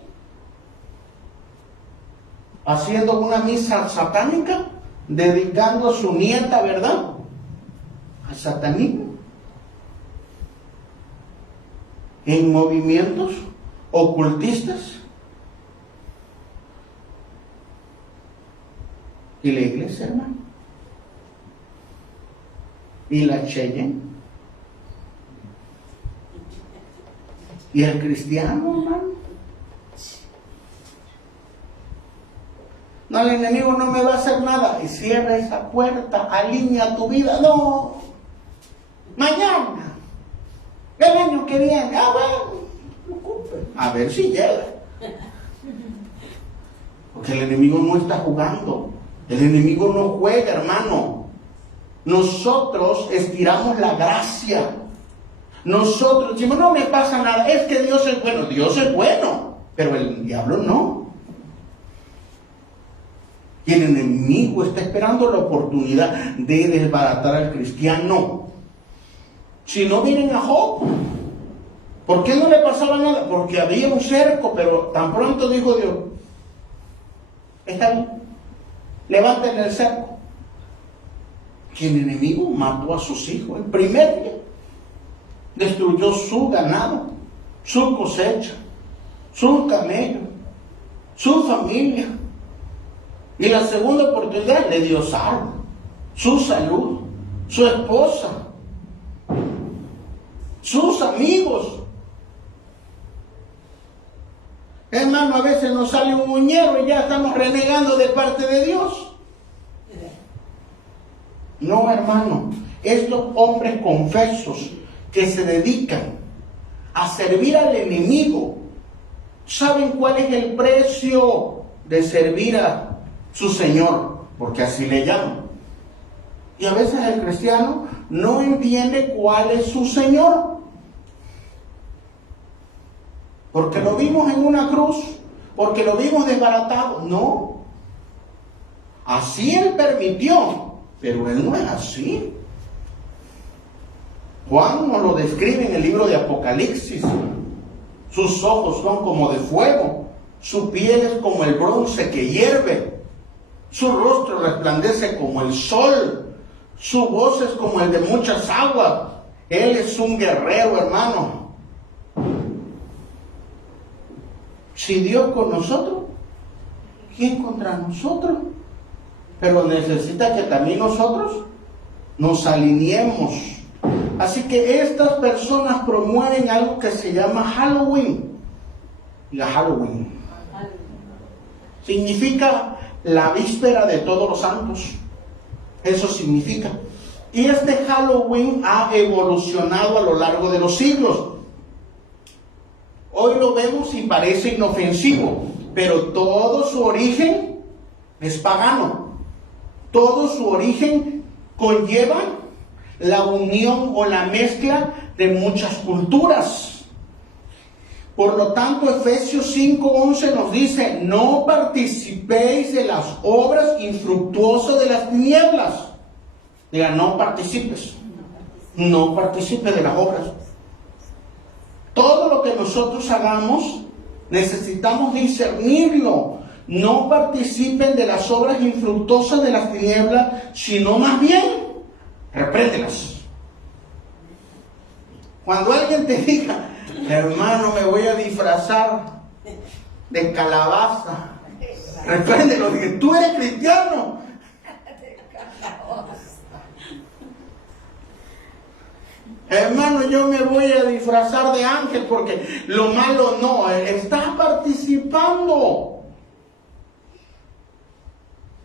haciendo una misa satánica, dedicando a su nieta, ¿verdad?, al satanismo, en movimientos ocultistas. Y la iglesia, hermano, y la Cheyenne, y el cristiano, hermano. No, el enemigo no me va a hacer nada. Y cierra esa puerta, alinea tu vida. No, mañana, el año que viene, bueno, no ocupe, a ver si llega. Porque el enemigo no está jugando. El enemigo no juega, hermano. Nosotros estiramos la gracia. Nosotros decimos: no me pasa nada, es que Dios es bueno. Dios es bueno, pero el diablo no. Y el enemigo está esperando la oportunidad de desbaratar al cristiano. Si no, miren a Job. ¿Por qué no le pasaba nada? Porque había un cerco, pero tan pronto dijo Dios: Está bien. Levanten el cerco. Que el enemigo mató a sus hijos el primer día. Destruyó su ganado, su cosecha, sus camellos, su familia. Y la segunda oportunidad le dio salud, su salud, su esposa, sus amigos. Hermano, a veces nos sale un muñero y ya estamos renegando de parte de Dios. No, hermano, estos hombres confesos que se dedican a servir al enemigo, ¿saben cuál es el precio de servir a su Señor? Porque así le llaman. Y a veces el cristiano no entiende cuál es su Señor. Porque lo vimos en una cruz, porque lo vimos desbaratado. No. Así Él permitió, pero Él no es así. Juan nos lo describe en el libro de Apocalipsis. Sus ojos son como de fuego, su piel es como el bronce que hierve, su rostro resplandece como el sol, su voz es como el de muchas aguas. Él es un guerrero, hermano. Si Dios con nosotros, ¿quién contra nosotros? Pero necesita que también nosotros nos alineemos. Así que estas personas promueven algo que se llama Halloween. La Halloween significa la víspera de todos los santos. Eso significa. Y este Halloween ha evolucionado a lo largo de los siglos. Hoy lo vemos y parece inofensivo, pero todo su origen es pagano. Todo su origen conlleva la unión o la mezcla de muchas culturas. Por lo tanto, Efesios 5:11 nos dice: no participéis de las obras infructuosas de las tinieblas. Diga, no participes. No participes de las obras. Todo lo que nosotros hagamos, necesitamos discernirlo. No participen de las obras infructuosas de las tinieblas, sino más bien, repréndelas. Cuando alguien te diga, hermano, me voy a disfrazar de calabaza, repréndelo, dije, tú eres cristiano. Hermano, yo me voy a disfrazar de ángel porque lo malo no, estás participando.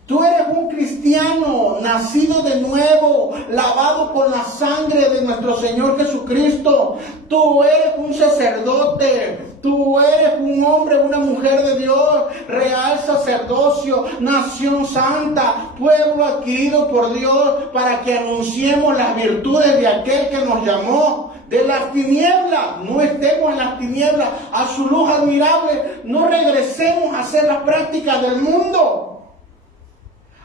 Tú eres un cristiano, nacido de nuevo, lavado con la sangre de nuestro Señor Jesucristo. Tú eres un sacerdote, tú eres un hombre, una mujer de Dios, real sacerdocio, nación santa, pueblo adquirido por Dios, para que anunciemos las virtudes de aquel que nos llamó de las tinieblas. No estemos en las tinieblas, a su luz admirable. No regresemos a hacer las prácticas del mundo.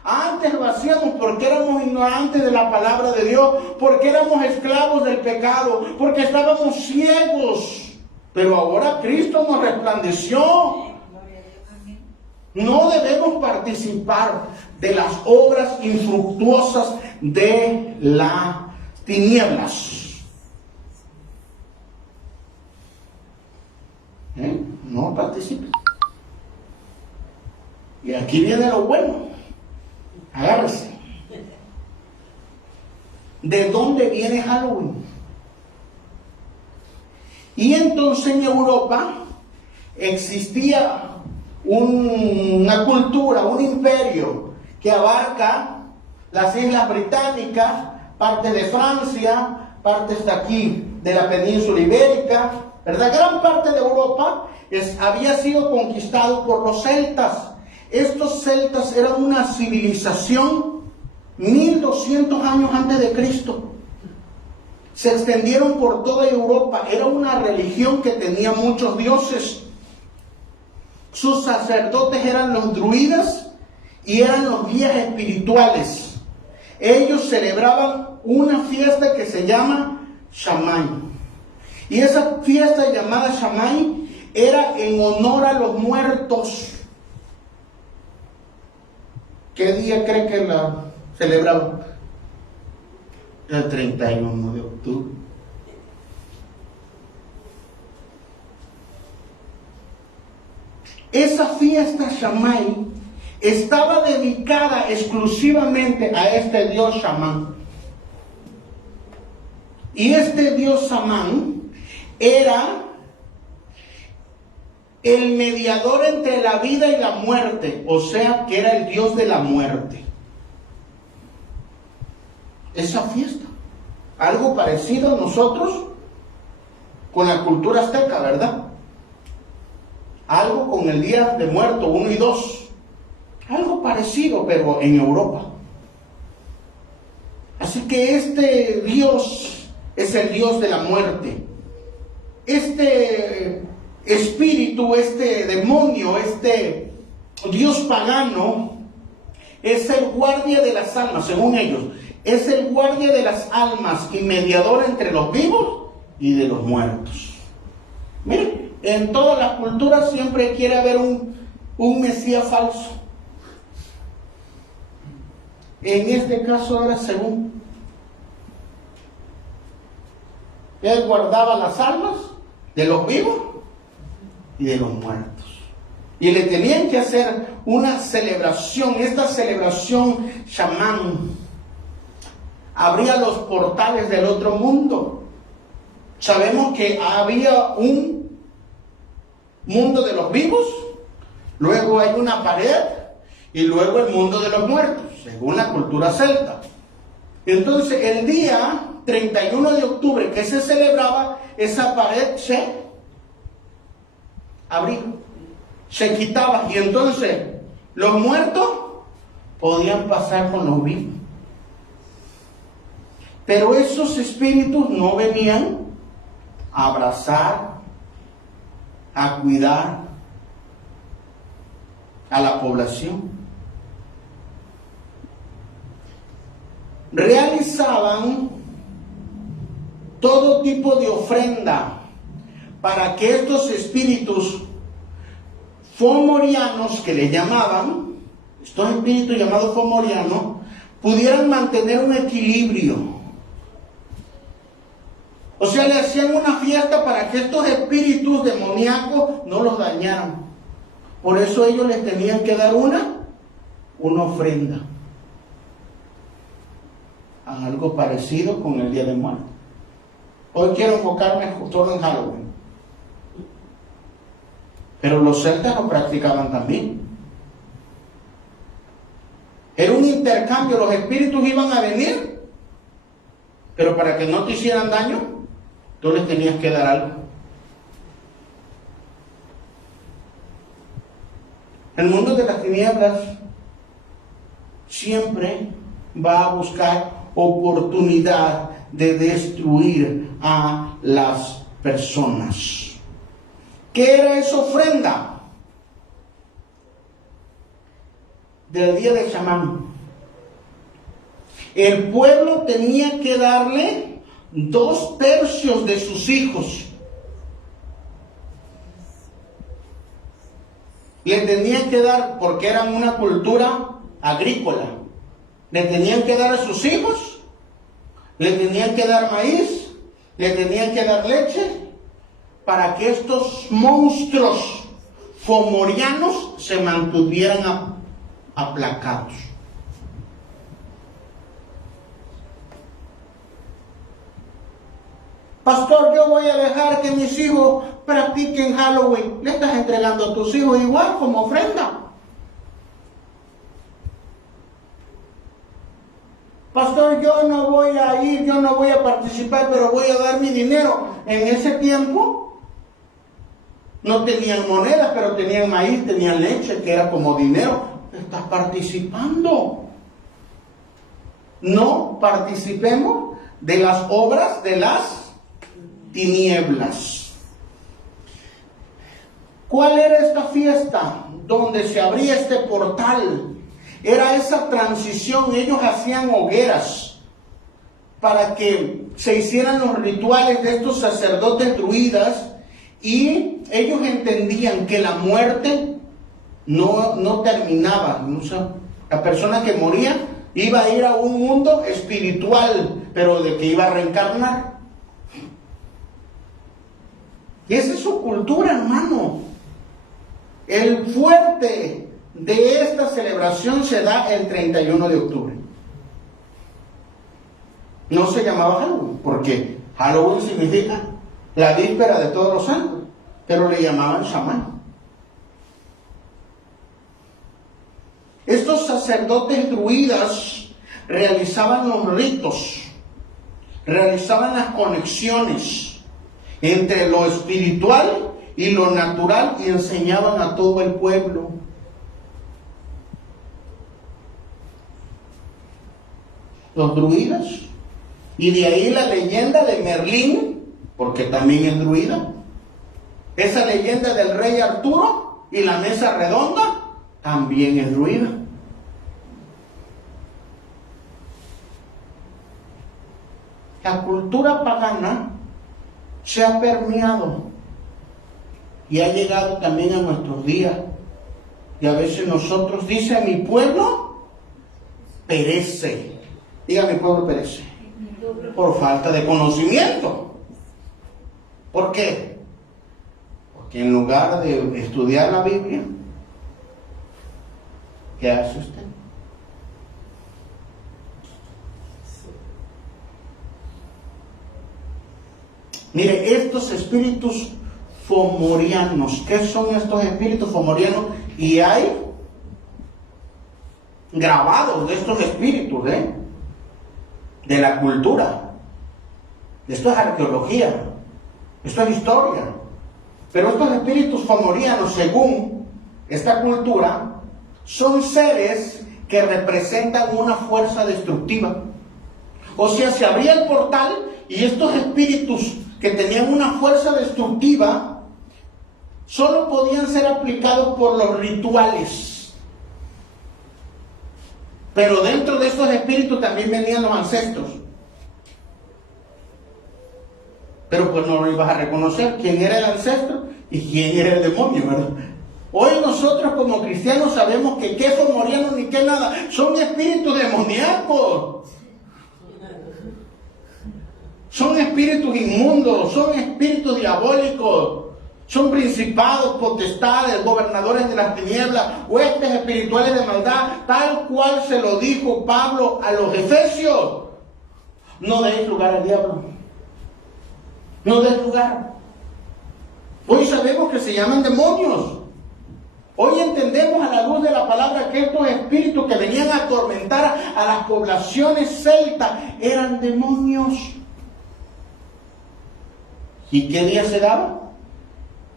Antes lo hacíamos porque éramos ignorantes de la palabra de Dios, porque éramos esclavos del pecado, porque estábamos ciegos. Pero ahora Cristo nos resplandeció. No debemos participar de las obras infructuosas de las tinieblas. No participen. Y aquí viene lo bueno. Agárrese. ¿De dónde viene Halloween? Y entonces en Europa existía una cultura, un imperio que abarca las Islas Británicas, parte de Francia, partes de aquí de la península ibérica, ¿verdad? Gran parte de Europa había sido conquistado por los celtas. Estos celtas eran una civilización 1200 años antes de Cristo. Se extendieron por toda Europa. Era una religión que tenía muchos dioses. Sus sacerdotes eran los druidas y eran los guías espirituales. Ellos celebraban una fiesta que se llama Shammai. Y esa fiesta llamada Shammai era en honor a los muertos. ¿Qué día cree que la celebraban? El 31 de octubre. Esa fiesta Shammai estaba dedicada exclusivamente a este dios Shaman. Y este dios Shaman era el mediador entre la vida y la muerte, o sea que era el dios de la muerte. Esa fiesta, algo parecido a nosotros con la cultura azteca, ¿verdad? Algo con el Día de Muerto 1 y 2, algo parecido, pero en Europa. Así que este Dios es el Dios de la muerte. Este espíritu, este demonio, este Dios pagano, es el guardia de las almas, según ellos. Es el guardia de las almas y mediador entre los vivos y de los muertos. Miren, en todas las culturas siempre quiere haber un Mesías falso. En este caso era según. Él guardaba las almas de los vivos y de los muertos. Y le tenían que hacer una celebración. Esta celebración Shaman abría los portales del otro mundo. Sabemos que había un mundo de los vivos, luego hay una pared y luego el mundo de los muertos, según la cultura celta. Entonces el día 31 de octubre que se celebraba, esa pared se abría, se quitaba, y entonces los muertos podían pasar con los vivos. Pero esos espíritus no venían a abrazar, a cuidar a la población. Realizaban todo tipo de ofrenda para que estos espíritus fomorianos, que le llamaban, estos espíritus llamados fomorianos, pudieran mantener un equilibrio. O sea, le hacían una fiesta para que estos espíritus demoníacos no los dañaran. Por eso ellos les tenían que dar una ofrenda. Algo parecido con el Día de Muertos. Hoy quiero enfocarme solo en Halloween. Pero los celtas lo practicaban también. Era un intercambio, los espíritus iban a venir, pero para que no te hicieran daño, tú les tenías que dar algo. El mundo de las tinieblas siempre va a buscar oportunidad de destruir a las personas. ¿Qué era esa ofrenda del día de Shaman? El pueblo tenía que darle 2/3 de sus hijos. Le tenían que dar, porque eran una cultura agrícola, le tenían que dar a sus hijos, le tenían que dar maíz, le tenían que dar leche, para que estos monstruos fomorianos se mantuvieran aplacados. Pastor, yo voy a dejar que mis hijos practiquen Halloween. Le estás entregando a tus hijos igual como ofrenda. Pastor, yo no voy a ir, yo no voy a participar, pero voy a dar mi dinero. En ese tiempo no tenían monedas, pero tenían maíz, tenían leche, que era como dinero. Estás participando. No participemos de las obras de las tinieblas. ¿Cuál era esta fiesta donde se abría este portal? Era esa transición. Ellos hacían hogueras para que se hicieran los rituales de estos sacerdotes druidas, y ellos entendían que la muerte no terminaba. O sea, La persona que moría iba a ir a un mundo espiritual, pero de que iba a reencarnar. Y esa es su cultura, hermano. El fuerte de esta celebración se da el 31 de octubre. No se llamaba Halloween, porque Halloween significa la víspera de todos los santos, pero le llamaban Samhain. Estos sacerdotes druidas realizaban los ritos, realizaban las conexiones entre lo espiritual y lo natural y enseñaban a todo el pueblo. Los druidas. Y de ahí la leyenda de Merlín, porque también es druida. Esa leyenda del rey Arturo y la mesa redonda también es druida. La cultura pagana se ha permeado y ha llegado también a nuestros días. Y a veces nosotros, dice, mi pueblo perece. Diga, mi pueblo perece. Por falta de conocimiento. ¿Por qué? Porque en lugar de estudiar la Biblia, ¿qué hace usted? Mire, estos espíritus fomorianos, ¿qué son estos espíritus fomorianos? Y hay grabados de estos espíritus, de la cultura. Esto es arqueología, esto es historia. Pero estos espíritus fomorianos, según esta cultura, son seres que representan una fuerza destructiva. O sea, se abría el portal y estos espíritus que tenían una fuerza destructiva solo podían ser aplicados por los rituales. Pero dentro de estos espíritus también venían los ancestros. Pero pues no lo ibas a reconocer quién era el ancestro y quién era el demonio, ¿verdad? Hoy nosotros como cristianos sabemos que qué fomorianos ni qué nada, son espíritus demoníacos. Son espíritus inmundos, son espíritus diabólicos, son principados, potestades, gobernadores de las tinieblas, huestes espirituales de maldad, tal cual se lo dijo Pablo a los efesios. No deis lugar al diablo. No deis lugar. Hoy sabemos que se llaman demonios. Hoy entendemos a la luz de la palabra que estos espíritus que venían a atormentar a las poblaciones celtas eran demonios. ¿Y qué día se daba?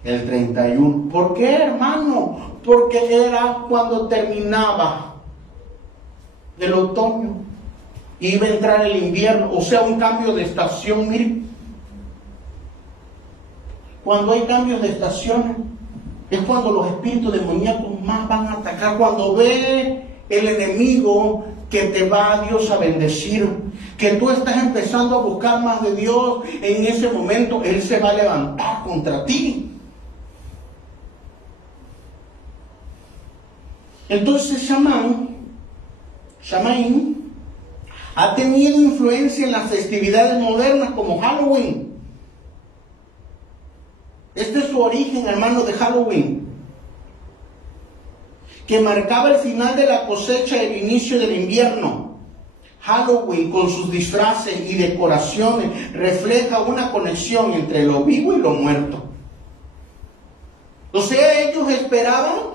El 31. ¿Por qué, hermano? Porque era cuando terminaba el otoño. Iba a entrar el invierno, o sea, un cambio de estación. Mire, cuando hay cambios de estaciones, es cuando los espíritus demoníacos más van a atacar. Cuando ve el enemigo que te va a Dios a bendecir, que tú estás empezando a buscar más de Dios, en ese momento Él se va a levantar contra ti. Entonces Samhain ha tenido influencia en las festividades modernas como Halloween. Este es su origen, hermano, de Halloween, que marcaba el final de la cosecha y el inicio del invierno. Halloween, con sus disfraces y decoraciones, refleja una conexión entre lo vivo y lo muerto. O sea, ellos esperaban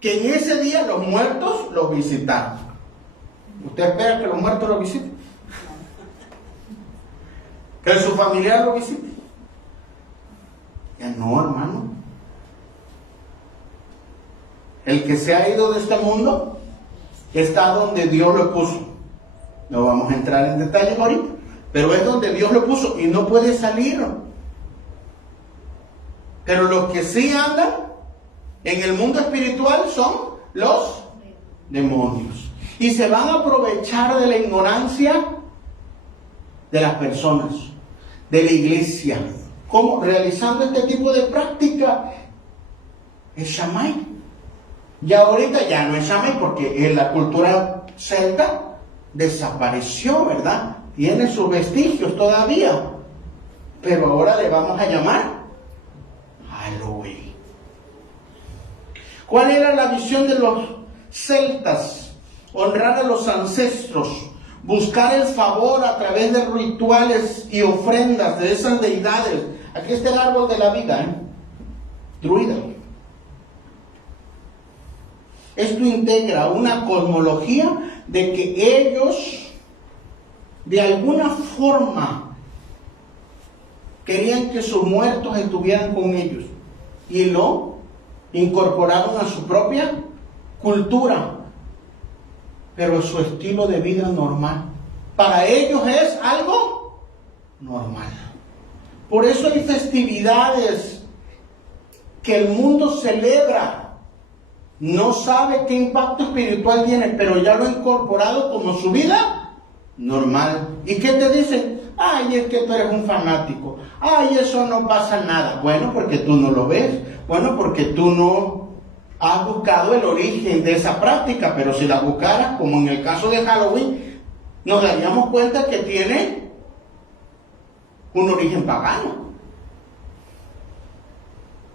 que en ese día los muertos los visitaran. ¿Usted espera que los muertos los visiten? ¿Que su familiar lo visite? Ya no, hermano. El que se ha ido de este mundo está donde Dios lo puso. No vamos a entrar en detalles ahorita, pero es donde Dios lo puso y no puede salir. Pero los que sí andan en el mundo espiritual son los demonios. Y se van a aprovechar de la ignorancia de las personas, de la iglesia. ¿Cómo? Realizando este tipo de práctica. Es Samhain. Ya ahorita ya no es Amén, porque en la cultura celta desapareció, ¿verdad? Tiene sus vestigios todavía, pero ahora le vamos a llamar Halloween. ¿Cuál era la visión de los celtas? Honrar a los ancestros, buscar el favor a través de rituales y ofrendas de esas deidades. Aquí está el árbol de la vida, druida. Esto integra una cosmología de que ellos, de alguna forma, querían que sus muertos estuvieran con ellos y lo incorporaron a su propia cultura, pero su estilo de vida normal. Para ellos es algo normal. Por eso hay festividades que el mundo celebra. No sabe qué impacto espiritual tiene, pero ya lo ha incorporado como su vida normal. ¿Y qué te dicen? Ay, es que tú eres un fanático. Ay, eso no pasa nada. Bueno, porque tú no lo ves. Bueno, porque tú no has buscado el origen de esa práctica. Pero si la buscaras, como en el caso de Halloween, nos daríamos cuenta que tiene un origen pagano.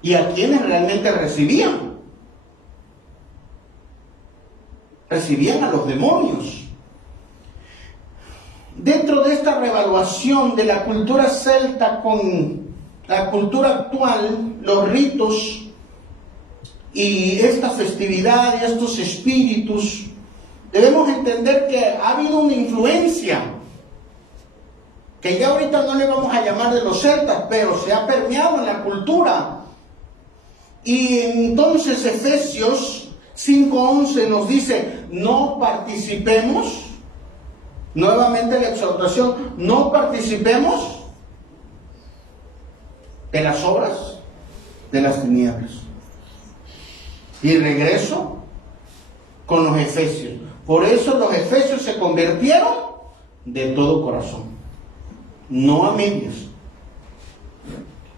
¿Y a quienes realmente recibían? Recibían a los demonios. Dentro de esta revaluación de la cultura celta con la cultura actual, los ritos y esta festividad y estos espíritus, debemos entender que ha habido una influencia que ya ahorita no le vamos a llamar de los celtas, pero se ha permeado en la cultura. Y entonces Efesios 5:11 nos dice: no participemos, nuevamente la exhortación, no participemos de las obras de las tinieblas. Y regreso con los efesios. Por eso los efesios se convirtieron de todo corazón, no a medias.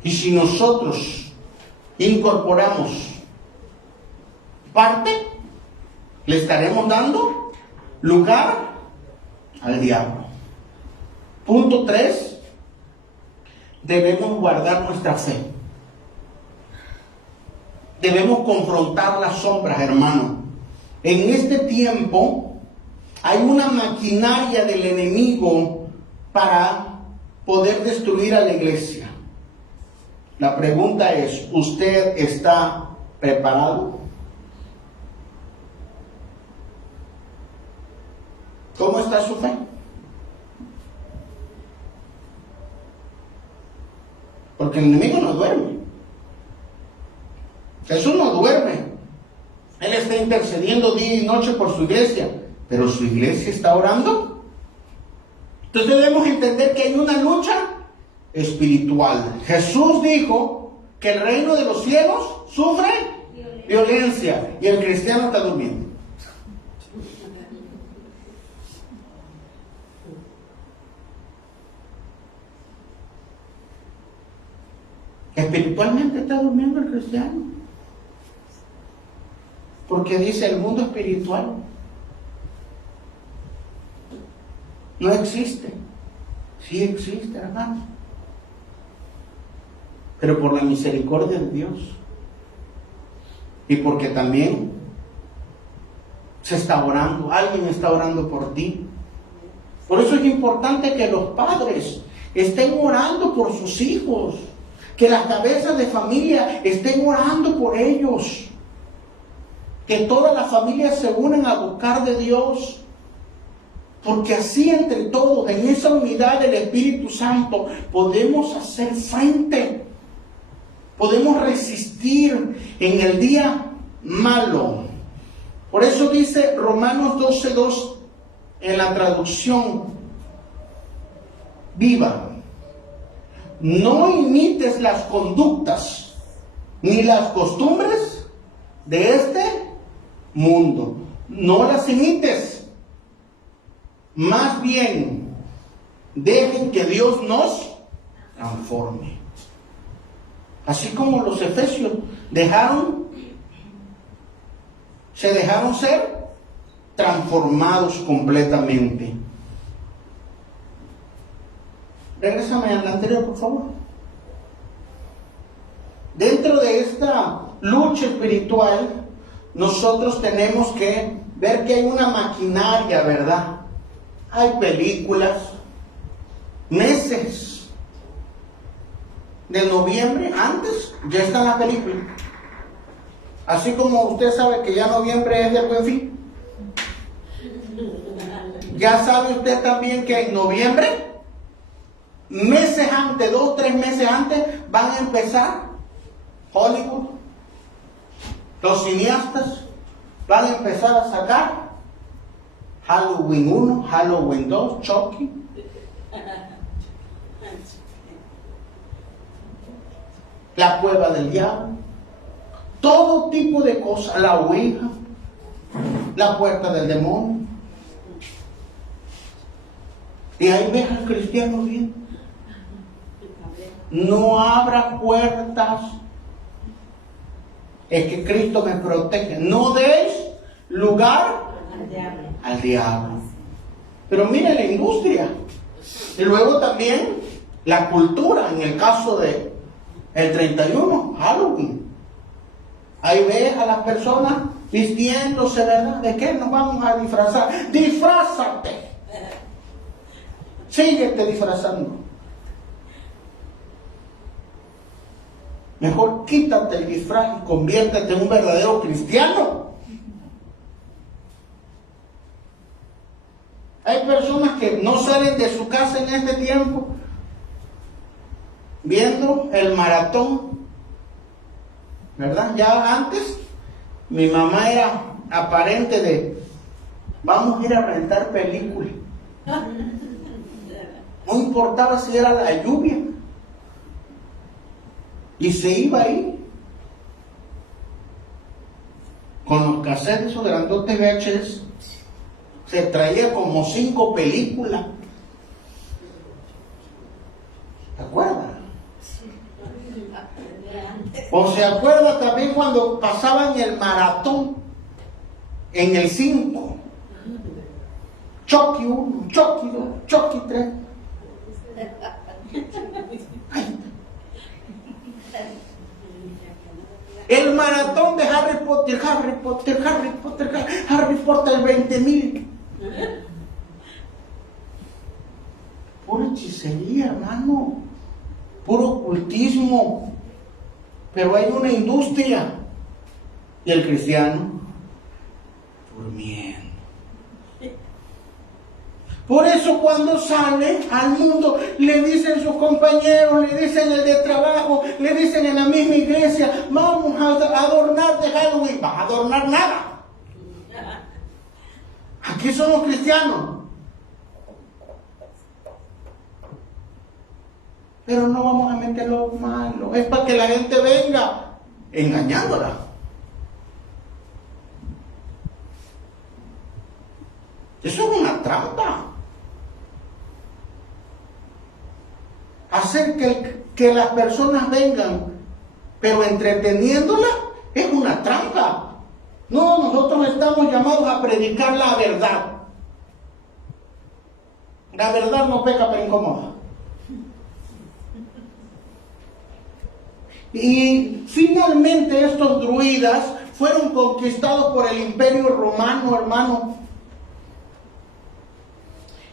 Y si nosotros incorporamos parte, le estaremos dando lugar al diablo. Punto 3. Debemos guardar nuestra fe. Debemos confrontar las sombras, hermano. En este tiempo hay una maquinaria del enemigo para poder destruir a la iglesia. La pregunta es: ¿usted está preparado? ¿Cómo está su fe? Porque el enemigo no duerme. Jesús no duerme. Él está intercediendo día y noche por su iglesia, pero su iglesia está orando. Entonces debemos entender que hay una lucha espiritual. Jesús dijo que el reino de los cielos sufre violencia y el cristiano está durmiendo. Espiritualmente está durmiendo el cristiano, porque dice: el mundo espiritual no existe. Sí existe, hermano, pero por la misericordia de Dios y porque también se está orando, alguien está orando por ti. Por eso es importante que los padres estén orando por sus hijos, que las cabezas de familia estén orando por ellos, que todas las familias se unan a buscar de Dios, porque así entre todos, en esa unidad del Espíritu Santo, podemos hacer frente, podemos resistir en el día malo. Por eso dice Romanos 12:2 en la traducción viva: no imites las conductas ni las costumbres de este mundo. No las imites. Más bien, dejen que Dios nos transforme. Así como los efesios dejaron Se dejaron ser transformados completamente. Regrésame al anterior, por favor. Dentro de esta lucha espiritual, nosotros tenemos que ver que hay una maquinaria, ¿verdad? Hay películas, meses de noviembre, antes ya están las películas. Así como usted sabe que ya noviembre es del Buen Fin. Ya sabe usted también que en noviembre, meses antes, 2, 3 meses antes, van a empezar Hollywood, los cineastas van a empezar a sacar Halloween 1, Halloween 2, Chucky. La cueva del diablo. Todo tipo de cosas. La ouija. La puerta del demonio. Y ahí ves al cristiano bien. No abra puertas. Es que Cristo me protege. No deis lugar al diablo. Pero mire la industria. Y luego también la cultura. En el caso de el 31, Halloween. Ahí ves a las personas vistiéndose, ¿verdad? ¿De qué nos vamos a disfrazar? ¡Disfrázate! Síguete disfrazando. Mejor quítate el disfraz y conviértete en un verdadero cristiano. Hay personas que no salen de su casa en este tiempo viendo el maratón, ¿verdad? Ya antes mi mamá era aparente de vamos a ir a rentar películas. No importaba si era la lluvia. Y se iba ahí con los cassettes, esos grandotes VHS. Se traía como 5 películas. ¿Te acuerdas? O se acuerda también cuando pasaban el maratón en el 5. Chucky 1, Chucky 2, Chucky 3. Ay. El maratón de Harry Potter, Harry Potter 20,000. Pura hechicería, hermano. Puro ocultismo. Pero hay una industria. Y el cristiano durmiendo. Por eso cuando sale al mundo, le dicen sus compañeros, le dicen el de trabajo, le dicen en la misma iglesia, vamos a adornar de Halloween. ¿Vas a adornar nada? Aquí somos cristianos. Pero no vamos a meter lo malo. Es para que la gente venga engañándola. Eso es una trampa. Hacer que las personas vengan, pero entreteniéndolas, es una trampa. No, nosotros estamos llamados a predicar la verdad. La verdad no peca, pero incomoda. Y finalmente estos druidas fueron conquistados por el Imperio Romano, hermano.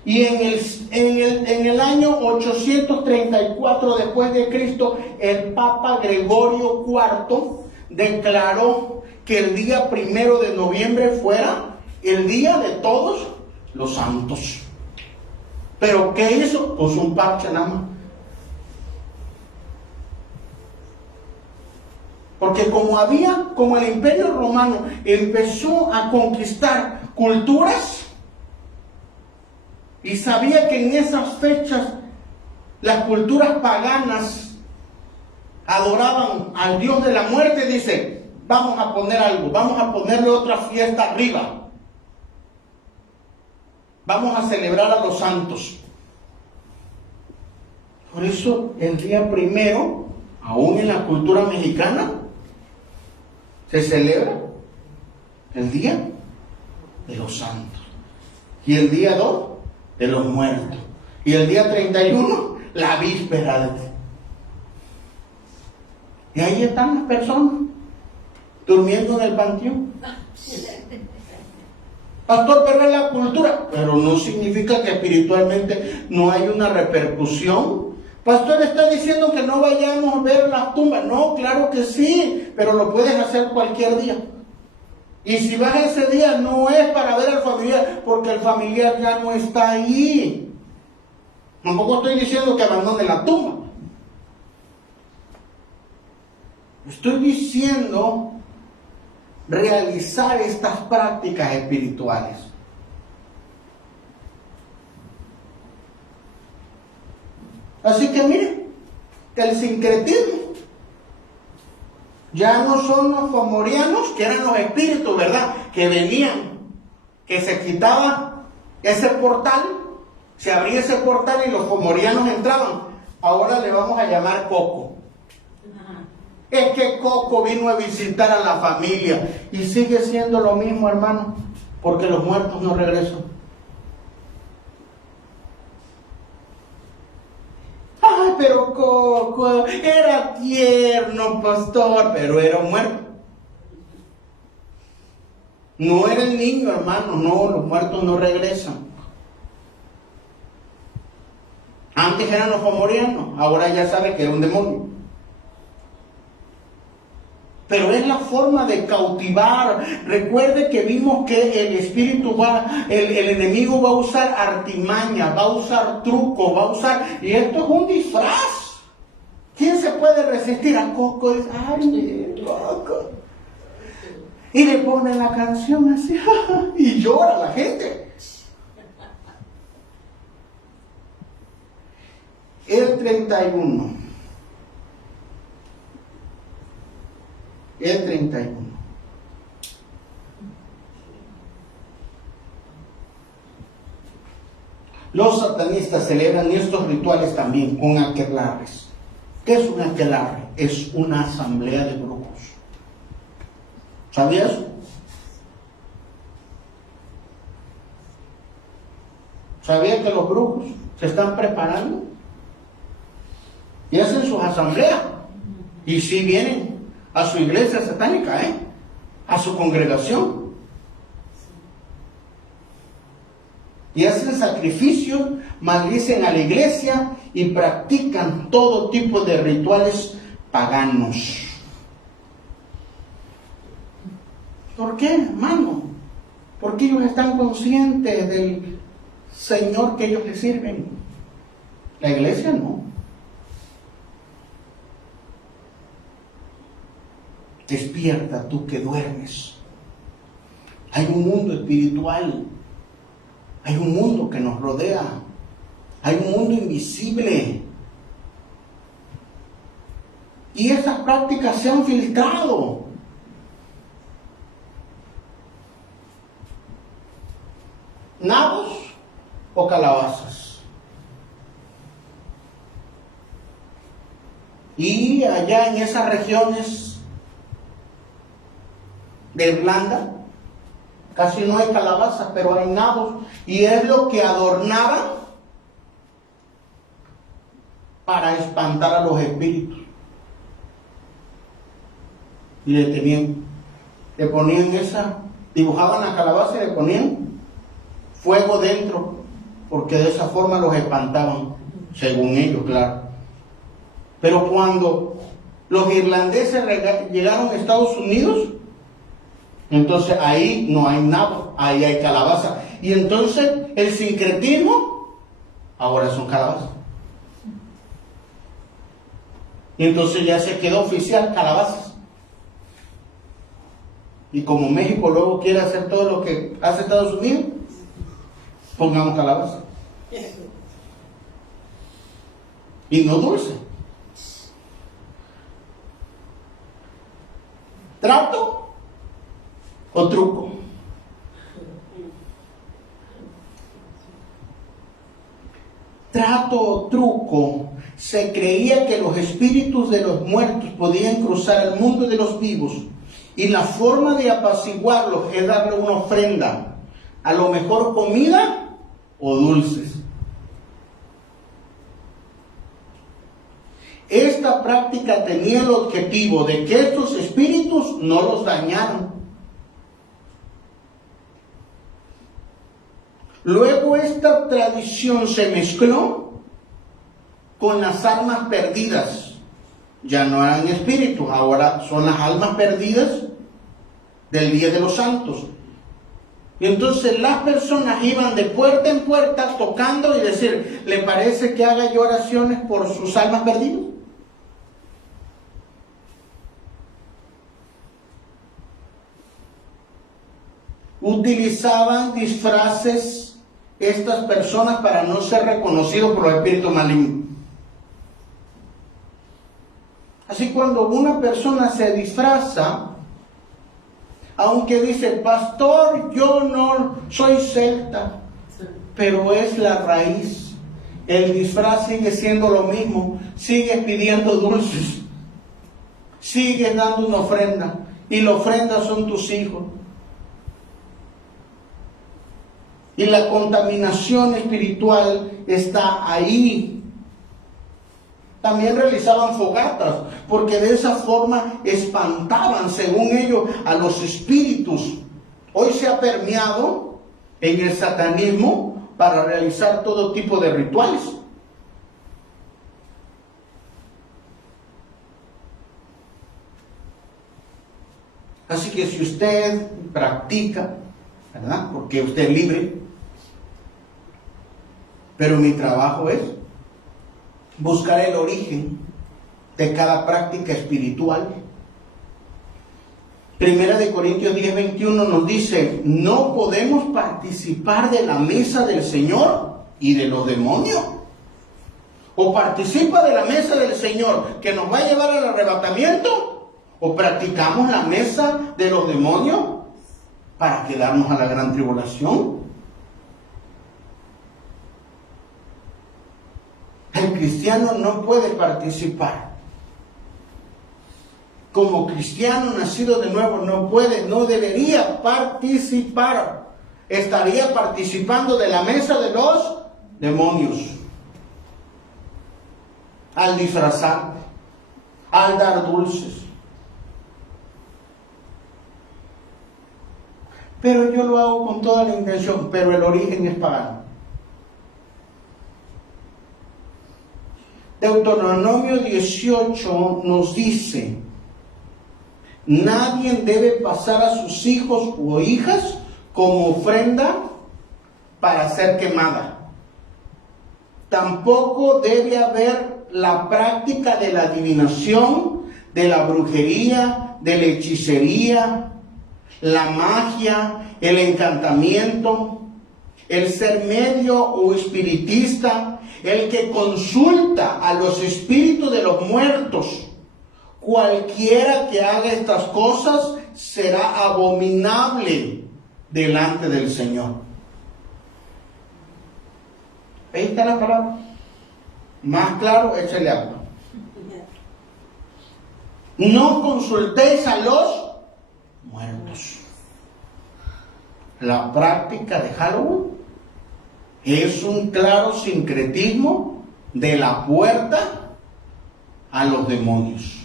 Y en el año 834 después de Cristo, el Papa Gregorio IV declaró que el día 1 de noviembre fuera el día de todos los santos. ¿Pero qué hizo? Puso un parche nada más. Porque como el Imperio Romano empezó a conquistar culturas, y sabía que en esas fechas las culturas paganas adoraban al Dios de la muerte, dice, vamos a poner algo, vamos a ponerle otra fiesta arriba. Vamos a celebrar a los santos. Por eso el día 1, aún en la cultura mexicana, se celebra El día de los santos. Y el día 2, de los muertos. Y el día 31, la víspera de... Y ahí están las personas, durmiendo en el panteón. Pastor, pero es la cultura. Pero no significa que espiritualmente no hay una repercusión. Pastor, está diciendo que no vayamos a ver las tumbas. No, claro que sí, pero lo puedes hacer cualquier día. Y si vas ese día, no es para ver al familiar, porque el familiar ya no está ahí. Tampoco estoy diciendo que abandone la tumba. Estoy diciendo realizar estas prácticas espirituales. Así que miren, el sincretismo ya no son los fomorianos, que eran los espíritus, ¿verdad? Que venían, que se quitaba ese portal, se abría ese portal y los fomorianos entraban. Ahora le vamos a llamar Coco. Es que Coco vino a visitar a la familia y sigue siendo lo mismo, hermano, porque los muertos no regresan. Ay, pero Coco era tierno, pastor, pero era un muerto. No era el niño, hermano, no, los muertos no regresan. Antes eran los fomorianos, ahora ya sabe que era un demonio. Pero es la forma de cautivar. Recuerde que vimos que el espíritu el enemigo va a usar artimaña, va a usar truco, va a usar... Y esto es un disfraz. ¿Quién se puede resistir a Coco? Dice, ay, Coco. Y le ponen la canción así, y llora la gente. El 31. El 31. Los satanistas celebran estos rituales también con aquelarres. ¿Qué es un aquelarre? Es una asamblea de brujos. ¿Sabías? ¿Sabías que los brujos se están preparando? Y hacen sus asambleas. Y sí vienen a su iglesia satánica, a su congregación. Y hacen sacrificios, maldicen a la iglesia y practican todo tipo de rituales paganos. ¿Por qué, hermano? Porque ellos están conscientes del Señor que ellos les sirven. La iglesia no. Despierta tú que duermes. Hay un mundo espiritual. Hay un mundo que nos rodea. Hay un mundo invisible. Y esas prácticas se han filtrado. Nabos o calabazas. Y allá en esas regiones de Irlanda casi no hay calabazas, pero hay nabos, y es lo que adornaban para espantar a los espíritus. Y le ponían dibujaban la calabaza y le ponían fuego dentro, porque de esa forma los espantaban, según ellos, claro. Pero cuando los irlandeses llegaron a Estados Unidos, entonces ahí no hay nabo, ahí hay calabaza. Y entonces el sincretismo ahora son calabazas. Y entonces ya se quedó oficial calabazas. Y como México luego quiere hacer todo lo que hace Estados Unidos, pongamos calabaza. Y no dulce. ¿Trato o truco? Trato o truco. Se creía que los espíritus de los muertos podían cruzar al mundo de los vivos Y la forma de apaciguarlos es darle una ofrenda, a lo mejor comida o dulces. Esta práctica tenía el objetivo de que estos espíritus no los dañaran. Luego esta tradición se mezcló con las almas perdidas. Ya no eran espíritus, ahora son las almas perdidas del Día de los Santos. Y entonces las personas iban de puerta en puerta tocando y decir, ¿le parece que haga yo oraciones por sus almas perdidas? Utilizaban disfraces estas personas para no ser reconocidos por los espíritus malignos. Así cuando una persona se disfraza, aunque dice, pastor, yo no soy celta, pero es la raíz. El disfraz sigue siendo lo mismo, sigues pidiendo dulces, sigues dando una ofrenda, y la ofrenda son tus hijos. Y la contaminación espiritual está ahí. También realizaban fogatas, porque de esa forma espantaban, según ellos, a los espíritus. Hoy se ha permeado en el satanismo para realizar todo tipo de rituales. Así que si usted practica, ¿verdad? Porque usted es libre, pero mi trabajo es buscar el origen de cada práctica espiritual. Primera de Corintios 10:21 nos dice, no podemos participar de la mesa del Señor y de los demonios. O participa de la mesa del Señor que nos va a llevar al arrebatamiento, o practicamos la mesa de los demonios para quedarnos a la gran tribulación. El cristiano no puede participar. Como cristiano nacido de nuevo no puede, no debería participar. Estaría participando de la mesa de los demonios. Al disfrazar, al dar dulces. Pero yo lo hago con toda la intención, pero el origen es pagano. Deuteronomio 18 nos dice, nadie debe pasar a sus hijos o hijas como ofrenda para ser quemada. Tampoco debe haber la práctica de la adivinación, de la brujería, de la hechicería, la magia, el encantamiento, el ser medio o espiritista, el que consulta a los espíritus de los muertos. Cualquiera que haga estas cosas será abominable delante del Señor. Ahí está la palabra. Más claro, échale agua. No consultéis a los muertos. La práctica de Halloween es un claro sincretismo de la puerta a los demonios.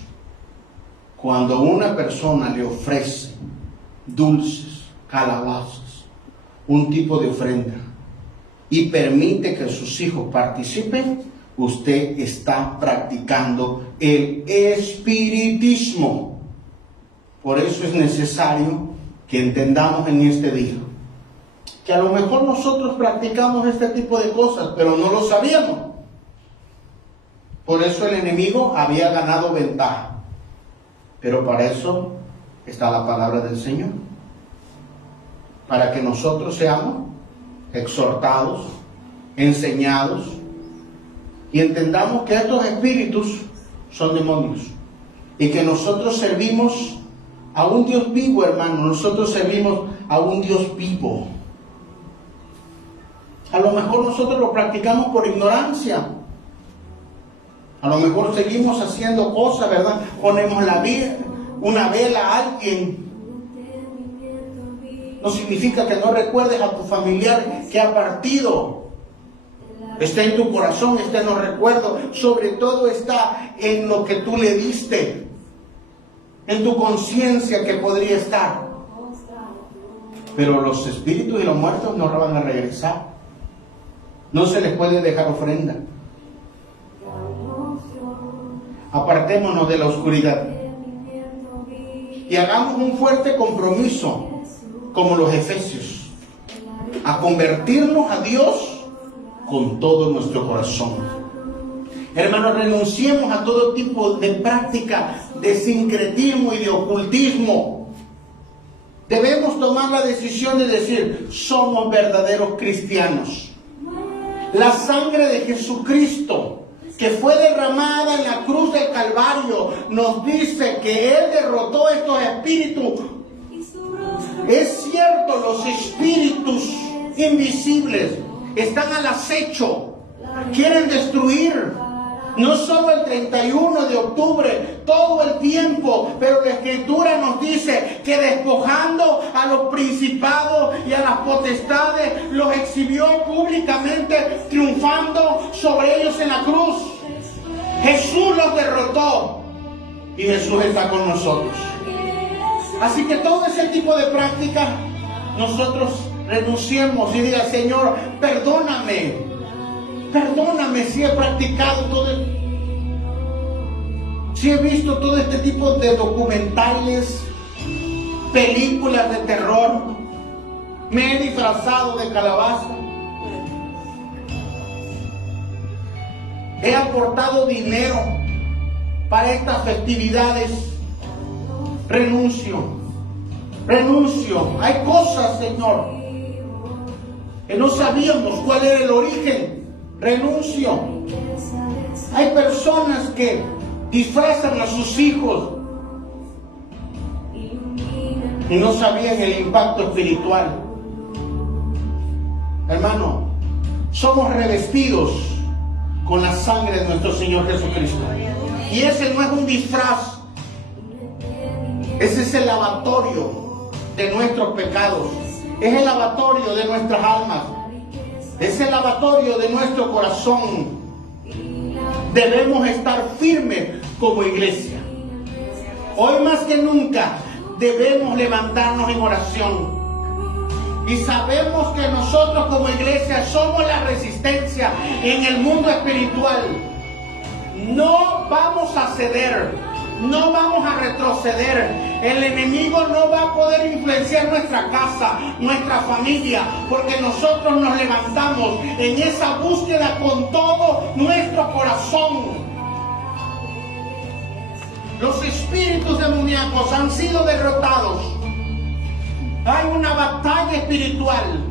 Cuando una persona le ofrece dulces, calabazas, un tipo de ofrenda, y permite que sus hijos participen, usted está practicando el espiritismo. Por eso es necesario que entendamos en este día que a lo mejor nosotros practicamos este tipo de cosas, pero no lo sabíamos. Por eso el enemigo había ganado ventaja. Pero para eso está la palabra del Señor. Para que nosotros seamos exhortados, enseñados y entendamos que estos espíritus son demonios y que nosotros servimos a un Dios vivo, hermano. Nosotros servimos a un Dios vivo. A lo mejor nosotros lo practicamos por ignorancia. A lo mejor seguimos haciendo cosas, ¿verdad? Ponemos la una vela a alguien no significa que no recuerdes a tu familiar que ha partido. Está en tu corazón, está en los recuerdos, sobre todo está en lo que tú le diste, en tu conciencia que podría estar. Pero los espíritus y los muertos no van a regresar. No se les puede dejar ofrenda. Apartémonos de la oscuridad y hagamos un fuerte compromiso como los efesios, a convertirnos a Dios con todo nuestro corazón. Hermanos, renunciemos a todo tipo de práctica de sincretismo y de ocultismo. Debemos tomar la decisión de decir, somos verdaderos cristianos. La sangre de Jesucristo, que fue derramada en la cruz del Calvario, nos dice que Él derrotó estos espíritus. Es cierto, los espíritus invisibles están al acecho, quieren destruir, no solo el 31 de octubre, todo el tiempo, pero la Escritura nos dice que despojando a los principados y a las potestades, los exhibió públicamente, triunfando sobre ellos en la cruz. Jesús los derrotó y Jesús está con nosotros. Así que todo ese tipo de prácticas nosotros renunciemos y diga, Señor, perdóname si he practicado todo si he visto todo este tipo de documentales, películas de terror, me he disfrazado de calabaza, he aportado dinero para estas festividades. Renuncio. Hay cosas, Señor, que no sabíamos cuál era el origen. Renuncio. Hay personas que disfrazan a sus hijos y no sabían el impacto espiritual. Hermano, somos revestidos con la sangre de nuestro Señor Jesucristo. Y ese no es un disfraz. Ese es el lavatorio de nuestros pecados. Es el lavatorio de nuestras almas. Es el lavatorio de nuestro corazón. Debemos estar firmes como iglesia. Hoy más que nunca debemos levantarnos en oración. Y sabemos que nosotros como iglesia somos la resistencia en el mundo espiritual. No vamos a ceder. No vamos a retroceder. El enemigo no va a poder influenciar nuestra casa, nuestra familia, porque nosotros nos levantamos en esa búsqueda con todo nuestro corazón. Los espíritus demoníacos han sido derrotados. Hay una batalla espiritual.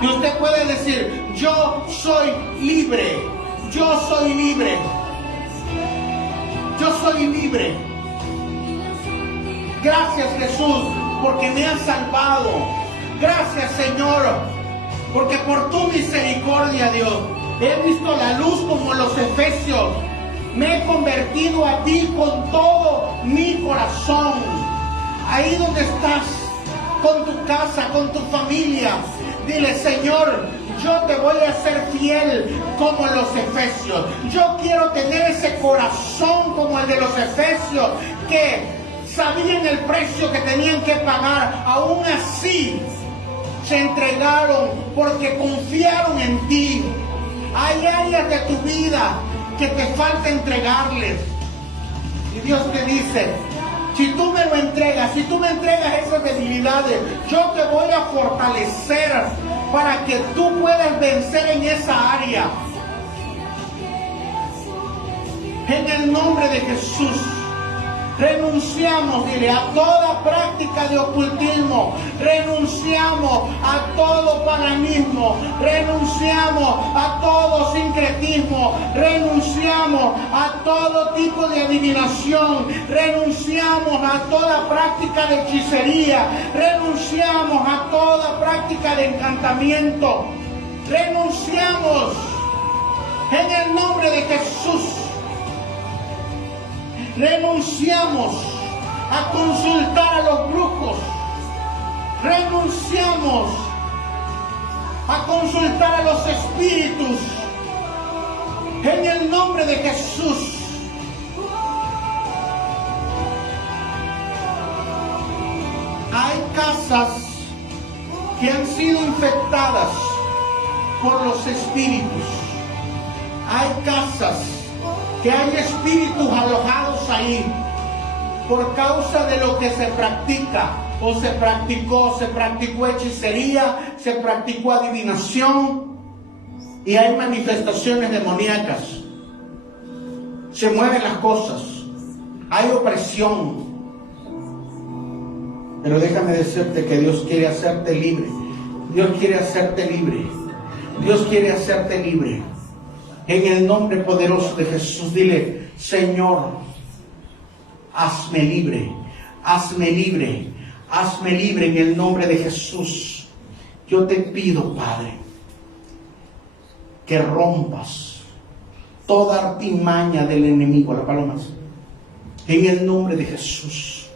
Y usted puede decir, yo soy libre. Yo soy libre. Yo soy libre. Gracias, Jesús, porque me has salvado. Gracias, Señor, porque por tu misericordia, Dios, he visto la luz como los efesios. Me he convertido a ti con todo mi corazón. Ahí donde estás, con tu casa, con tu familia, dile, Señor, yo te voy a ser fiel como los efesios. Yo quiero tener ese corazón como el de los efesios, que sabían el precio que tenían que pagar. Aún así se entregaron porque confiaron en ti. Hay áreas de tu vida que te falta entregarles. Y Dios te dice, si tú me lo entregas, si tú me entregas esas debilidades, yo te voy a fortalecer para que tú puedas vencer en esa área. En el nombre de Jesús, renunciamos, dile, a toda práctica de ocultismo, renunciamos a todo paganismo, renunciamos a todo sincretismo, renunciamos a todo tipo de adivinación, renunciamos a toda práctica de hechicería, renunciamos a toda práctica de encantamiento, renunciamos en el nombre de Jesús. Renunciamos a consultar a los brujos. Renunciamos a consultar a los espíritus. En el nombre de Jesús. Hay casas que han sido infectadas por los espíritus. Hay casas que hay espíritus alojados ahí por causa de lo que se practica o se practicó hechicería, se practicó adivinación y hay manifestaciones demoníacas. Se mueven las cosas, hay opresión. Pero déjame decirte que Dios quiere hacerte libre. Dios quiere hacerte libre. Dios quiere hacerte libre. En el nombre poderoso de Jesús, dile: Señor, hazme libre. Hazme libre. Hazme libre en el nombre de Jesús. Yo te pido, Padre, que rompas toda artimaña del enemigo. La paloma. En el nombre de Jesús.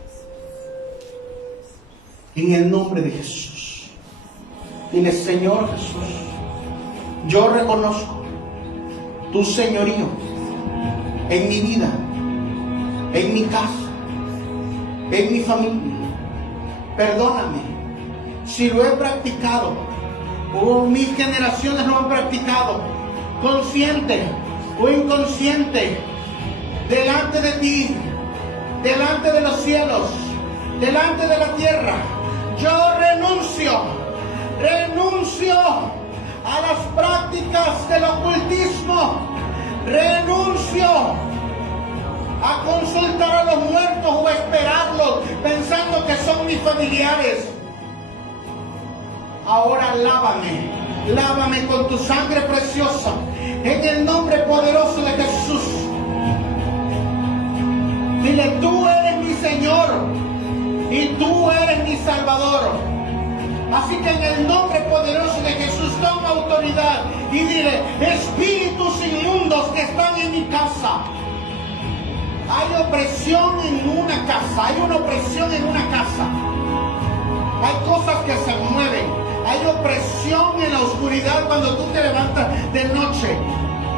En el nombre de Jesús. Dile: Señor Jesús, yo reconozco tu señorío en mi vida, en mi casa, en mi familia. Perdóname si lo he practicado o mis generaciones lo han practicado, consciente o inconsciente, delante de ti, delante de los cielos, delante de la tierra. Yo renuncio a las prácticas del ocultismo, renuncio a consultar a los muertos o a esperarlos pensando que son mis familiares. Ahora lávame con tu sangre preciosa, en el nombre poderoso de Jesús. Dile: tú eres mi Señor y tú eres mi Salvador. Así que en el nombre poderoso de Jesús toma autoridad y dile: espíritus inmundos que están en mi casa. Hay opresión en una casa, hay una opresión en una casa. Hay cosas que se mueven, hay opresión en la oscuridad cuando tú te levantas de noche.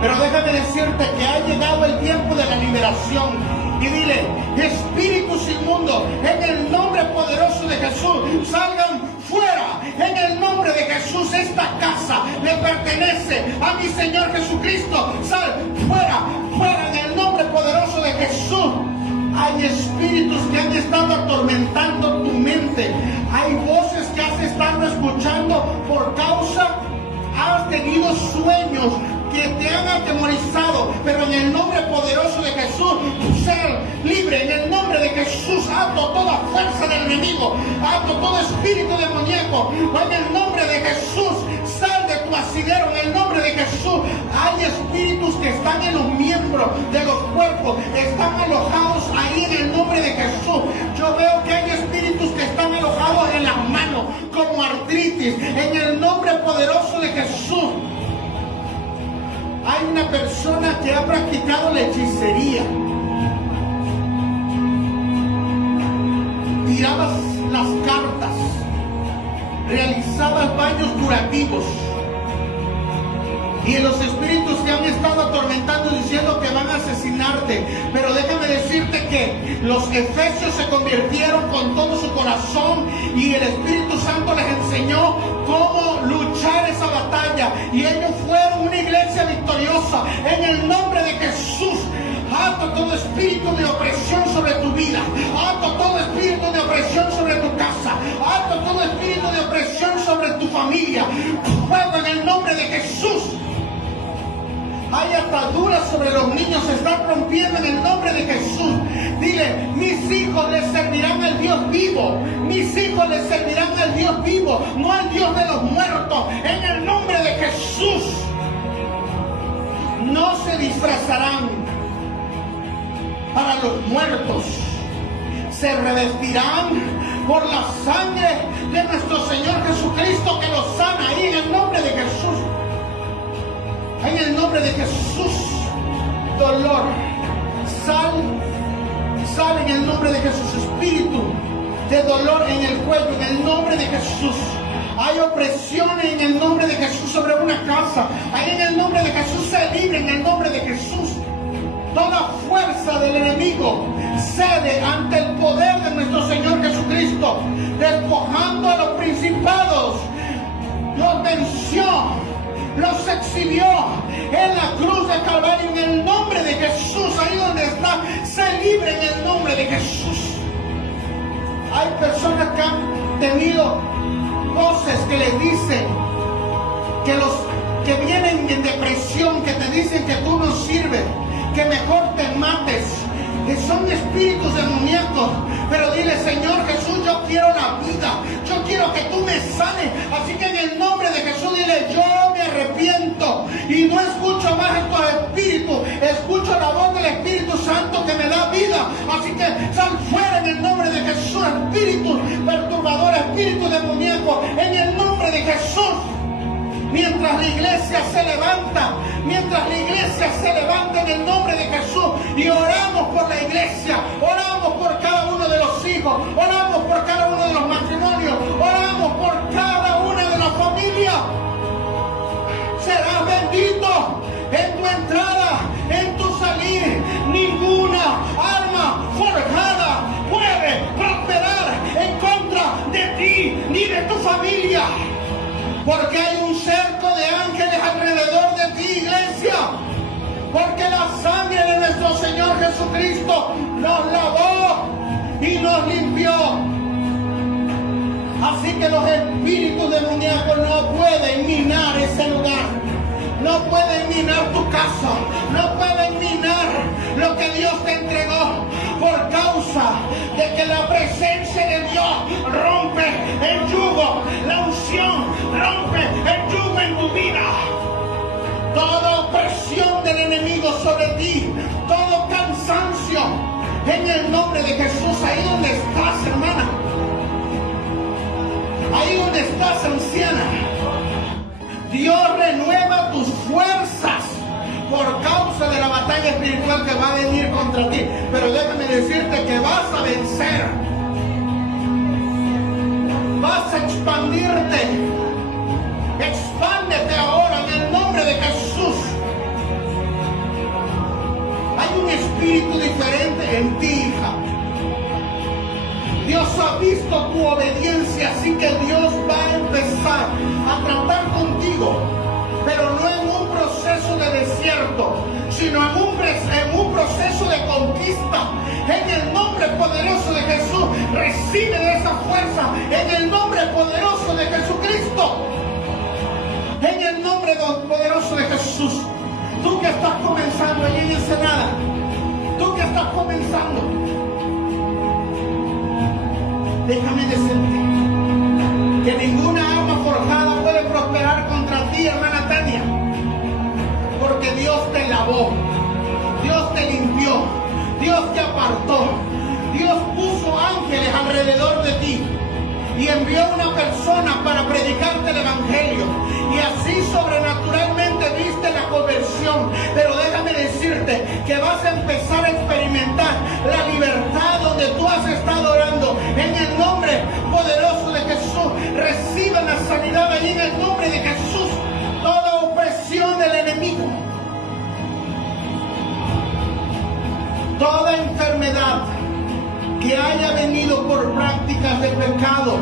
Pero déjame decirte que ha llegado el tiempo de la liberación. Y dile: espíritus inmundos, en el nombre poderoso de Jesús, salgan fuera. En el nombre de Jesús, esta casa le pertenece a mi Señor Jesucristo. Sal fuera, fuera, en el nombre poderoso de Jesús. Hay espíritus que han estado atormentando tu mente. Hay voces que has estado escuchando por causa, has tenido sueños que te han atemorizado, pero en el nombre poderoso de Jesús, ser libre. En el nombre de Jesús, ato toda fuerza del enemigo, ato todo espíritu demoníaco. En el nombre de Jesús, sal de tu asidero. En el nombre de Jesús, hay espíritus que están en los miembros de los cuerpos, están alojados ahí en el nombre de Jesús. Yo veo que hay espíritus que están alojados en las manos, como artritis. En el nombre poderoso de Jesús. Hay una persona que ha practicado la hechicería. Tirabas las cartas, realizabas baños curativos. Y los espíritus te han estado atormentando diciendo que van a asesinarte. Pero déjame decirte que los efesios se convirtieron con todo su corazón y el Espíritu Santo les enseñó cómo luchar esa batalla. Y ellos fueron una iglesia victoriosa. En el nombre de Jesús, ato todo espíritu de opresión sobre tu vida. Ato todo espíritu de opresión sobre tu casa. Ato todo espíritu de opresión sobre tu familia. Fuego en el nombre de Jesús. Hay ataduras sobre los niños, se están rompiendo en el nombre de Jesús. Dile: mis hijos les servirán al Dios vivo. Mis hijos les servirán al Dios vivo, no al Dios de los muertos. En el nombre de Jesús. No se disfrazarán para los muertos. Se revestirán por la sangre de nuestro Señor Jesucristo, que los sana ahí en el nombre de Jesús. En el nombre de Jesús, dolor, sal en el nombre de Jesús, espíritu Jesús. Hay opresión en el nombre de Jesús sobre una casa. Hay en el nombre de Jesús, se libre en el nombre de Jesús. Toda fuerza del enemigo cede ante el poder de nuestro Señor Jesucristo, despojando a los principados. Los venció, los exhibió en la cruz de Calvario en el nombre de Jesús. Ahí donde está, se libre en el nombre de Jesús. Hay personas que han tenido voces que les dicen que los que vienen en depresión, que te dicen que tú no sirves, que mejor te mates, que son espíritus demoníacos. Pero dile: Señor Jesús, yo quiero la vida, yo quiero que tú me sanes. Así que en el nombre de Jesús dile: yo me arrepiento y no escucho más estos espíritus, escucho la voz del Espíritu Santo que me da vida. Así que sal fuera en el nombre de Jesús, espíritu perturbador, espíritu demoníaco, en el nombre de Jesús. Mientras la iglesia se levanta, en el nombre de Jesús, y oramos por la iglesia, oramos por cada uno de los hijos, oramos por cada uno de los matrimonios, oramos por cada una de las familias. Serás bendito en tu entrada, en tu salir. Ninguna arma forjada puede prosperar en contra de ti ni de tu familia. Porque hay un cerco de ángeles alrededor de ti, iglesia. Porque la sangre de nuestro Señor Jesucristo nos lavó y nos limpió. Así que los espíritus demoníacos no pueden minar ese lugar. No pueden minar tu casa. No pueden minar lo que Dios te entregó. Por causa de que la presencia de Dios rompe el yugo. La unción rompe el yugo en tu vida. Toda opresión del enemigo sobre ti, todo cansancio, en el nombre de Jesús. Ahí donde estás, hermana, ahí donde estás, anciana, Dios renueva tus fuerzas por causa de la batalla espiritual que va a venir contra ti. Pero déjame decirte que vas a vencer, vas a expandirte. Expándete ahora en el nombre de Jesús. Hay un espíritu diferente en ti, hija. Dios ha visto tu obediencia, así que Dios va a empezar a tratar contigo, pero no en un proceso de desierto, sino en un proceso de conquista. En el nombre poderoso de Jesús, recibe de esa fuerza, en el nombre poderoso de Jesucristo. En el nombre poderoso de Jesús. Tú que estás comenzando allí en Ensenada, tú que estás comenzando, déjame decirte que ninguna arma forjada puede prosperar contra ti, hermana Tania, porque Dios te lavó, Dios te limpió, Dios te apartó, Dios puso ángeles alrededor de ti y envió una persona para predicarte el evangelio, y así sobrenaturalmente viste la conversión. Pero déjame decirte que vas a empezar a experimentar la libertad donde tú has estado orando. En el nombre poderoso de Jesús, recibe la sanidad allí en el nombre de Jesús. Toda opresión del enemigo, toda enfermedad que haya venido por prácticas de pecado,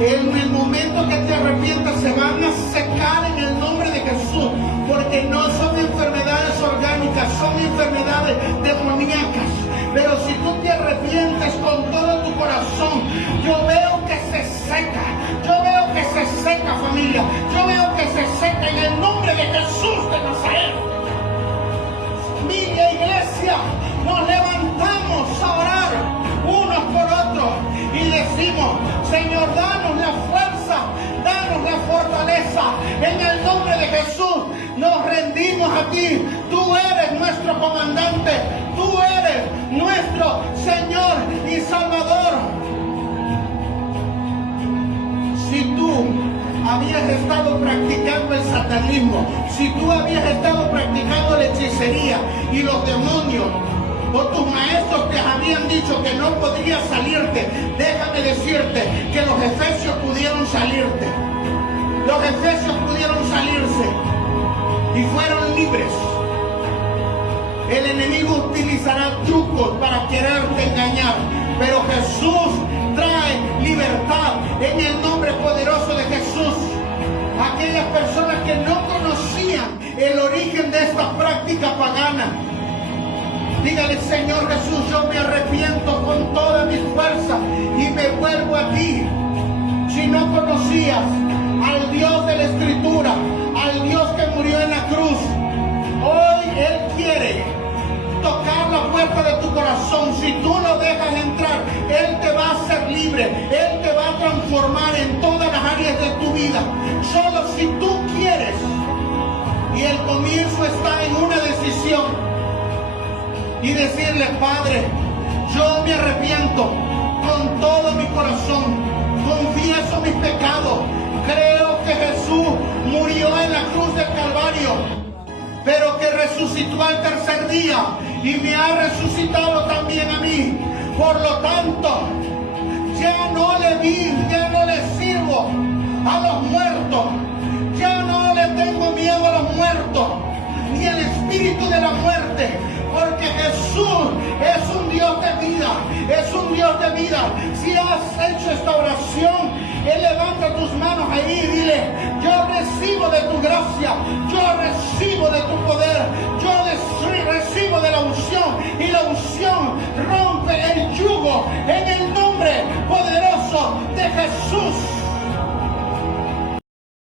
en el momento que te arrepientas se van a secar en el nombre de Jesús, porque no son enfermedades orgánicas, son enfermedades demoníacas. Pero si tú te arrepientes con todo tu corazón, yo veo que se seca, familia, yo veo que se seca en el nombre de Jesús de Nazaret. Familia, iglesia, nos levantamos a orar unos por otros y decimos: Señor, danos la fuerza, danos la fortaleza. En el nombre de Jesús nos rendimos a ti. Tú eres nuestro comandante, tú eres nuestro Señor y Salvador. Si tú habías estado practicando el satanismo, si tú habías estado practicando la hechicería y los demonios o tus maestros te habían dicho que no podrías salirte, déjame decirte que los efesios pudieron salirte. Los efesios pudieron salirse y fueron libres. El enemigo utilizará trucos para quererte engañar, pero Jesús trae libertad en el nombre poderoso de Jesús. Aquellas personas que no conocían el origen de esta práctica pagana, dígale: Señor Jesús, yo me arrepiento con toda mi fuerza y me vuelvo a ti. Si no conocías al Dios de la Escritura, al Dios que murió en la cruz, hoy Él quiere tocar la puerta de tu corazón. Si tú lo dejas entrar, Él te va a hacer libre. Él te va a transformar en todas las áreas de tu vida. Solo si tú quieres. Y el comienzo está en una decisión. Y decirle: Padre, yo me arrepiento con todo mi corazón. Confieso mis pecados. Creo que Jesús murió en la cruz del Calvario, pero que resucitó al tercer día y me ha resucitado también a mí. Por lo tanto, ya no le sirvo a los muertos, ya no le tengo miedo a los muertos, ni al espíritu de la muerte, porque Jesús es un Dios de vida, es un Dios de vida. Si has hecho esta oración, levanta tus manos ahí y dile: yo recibo de tu gracia, yo recibo de tu poder, yo recibo de la unción, y la unción rompe el yugo en el nombre poderoso de Jesús.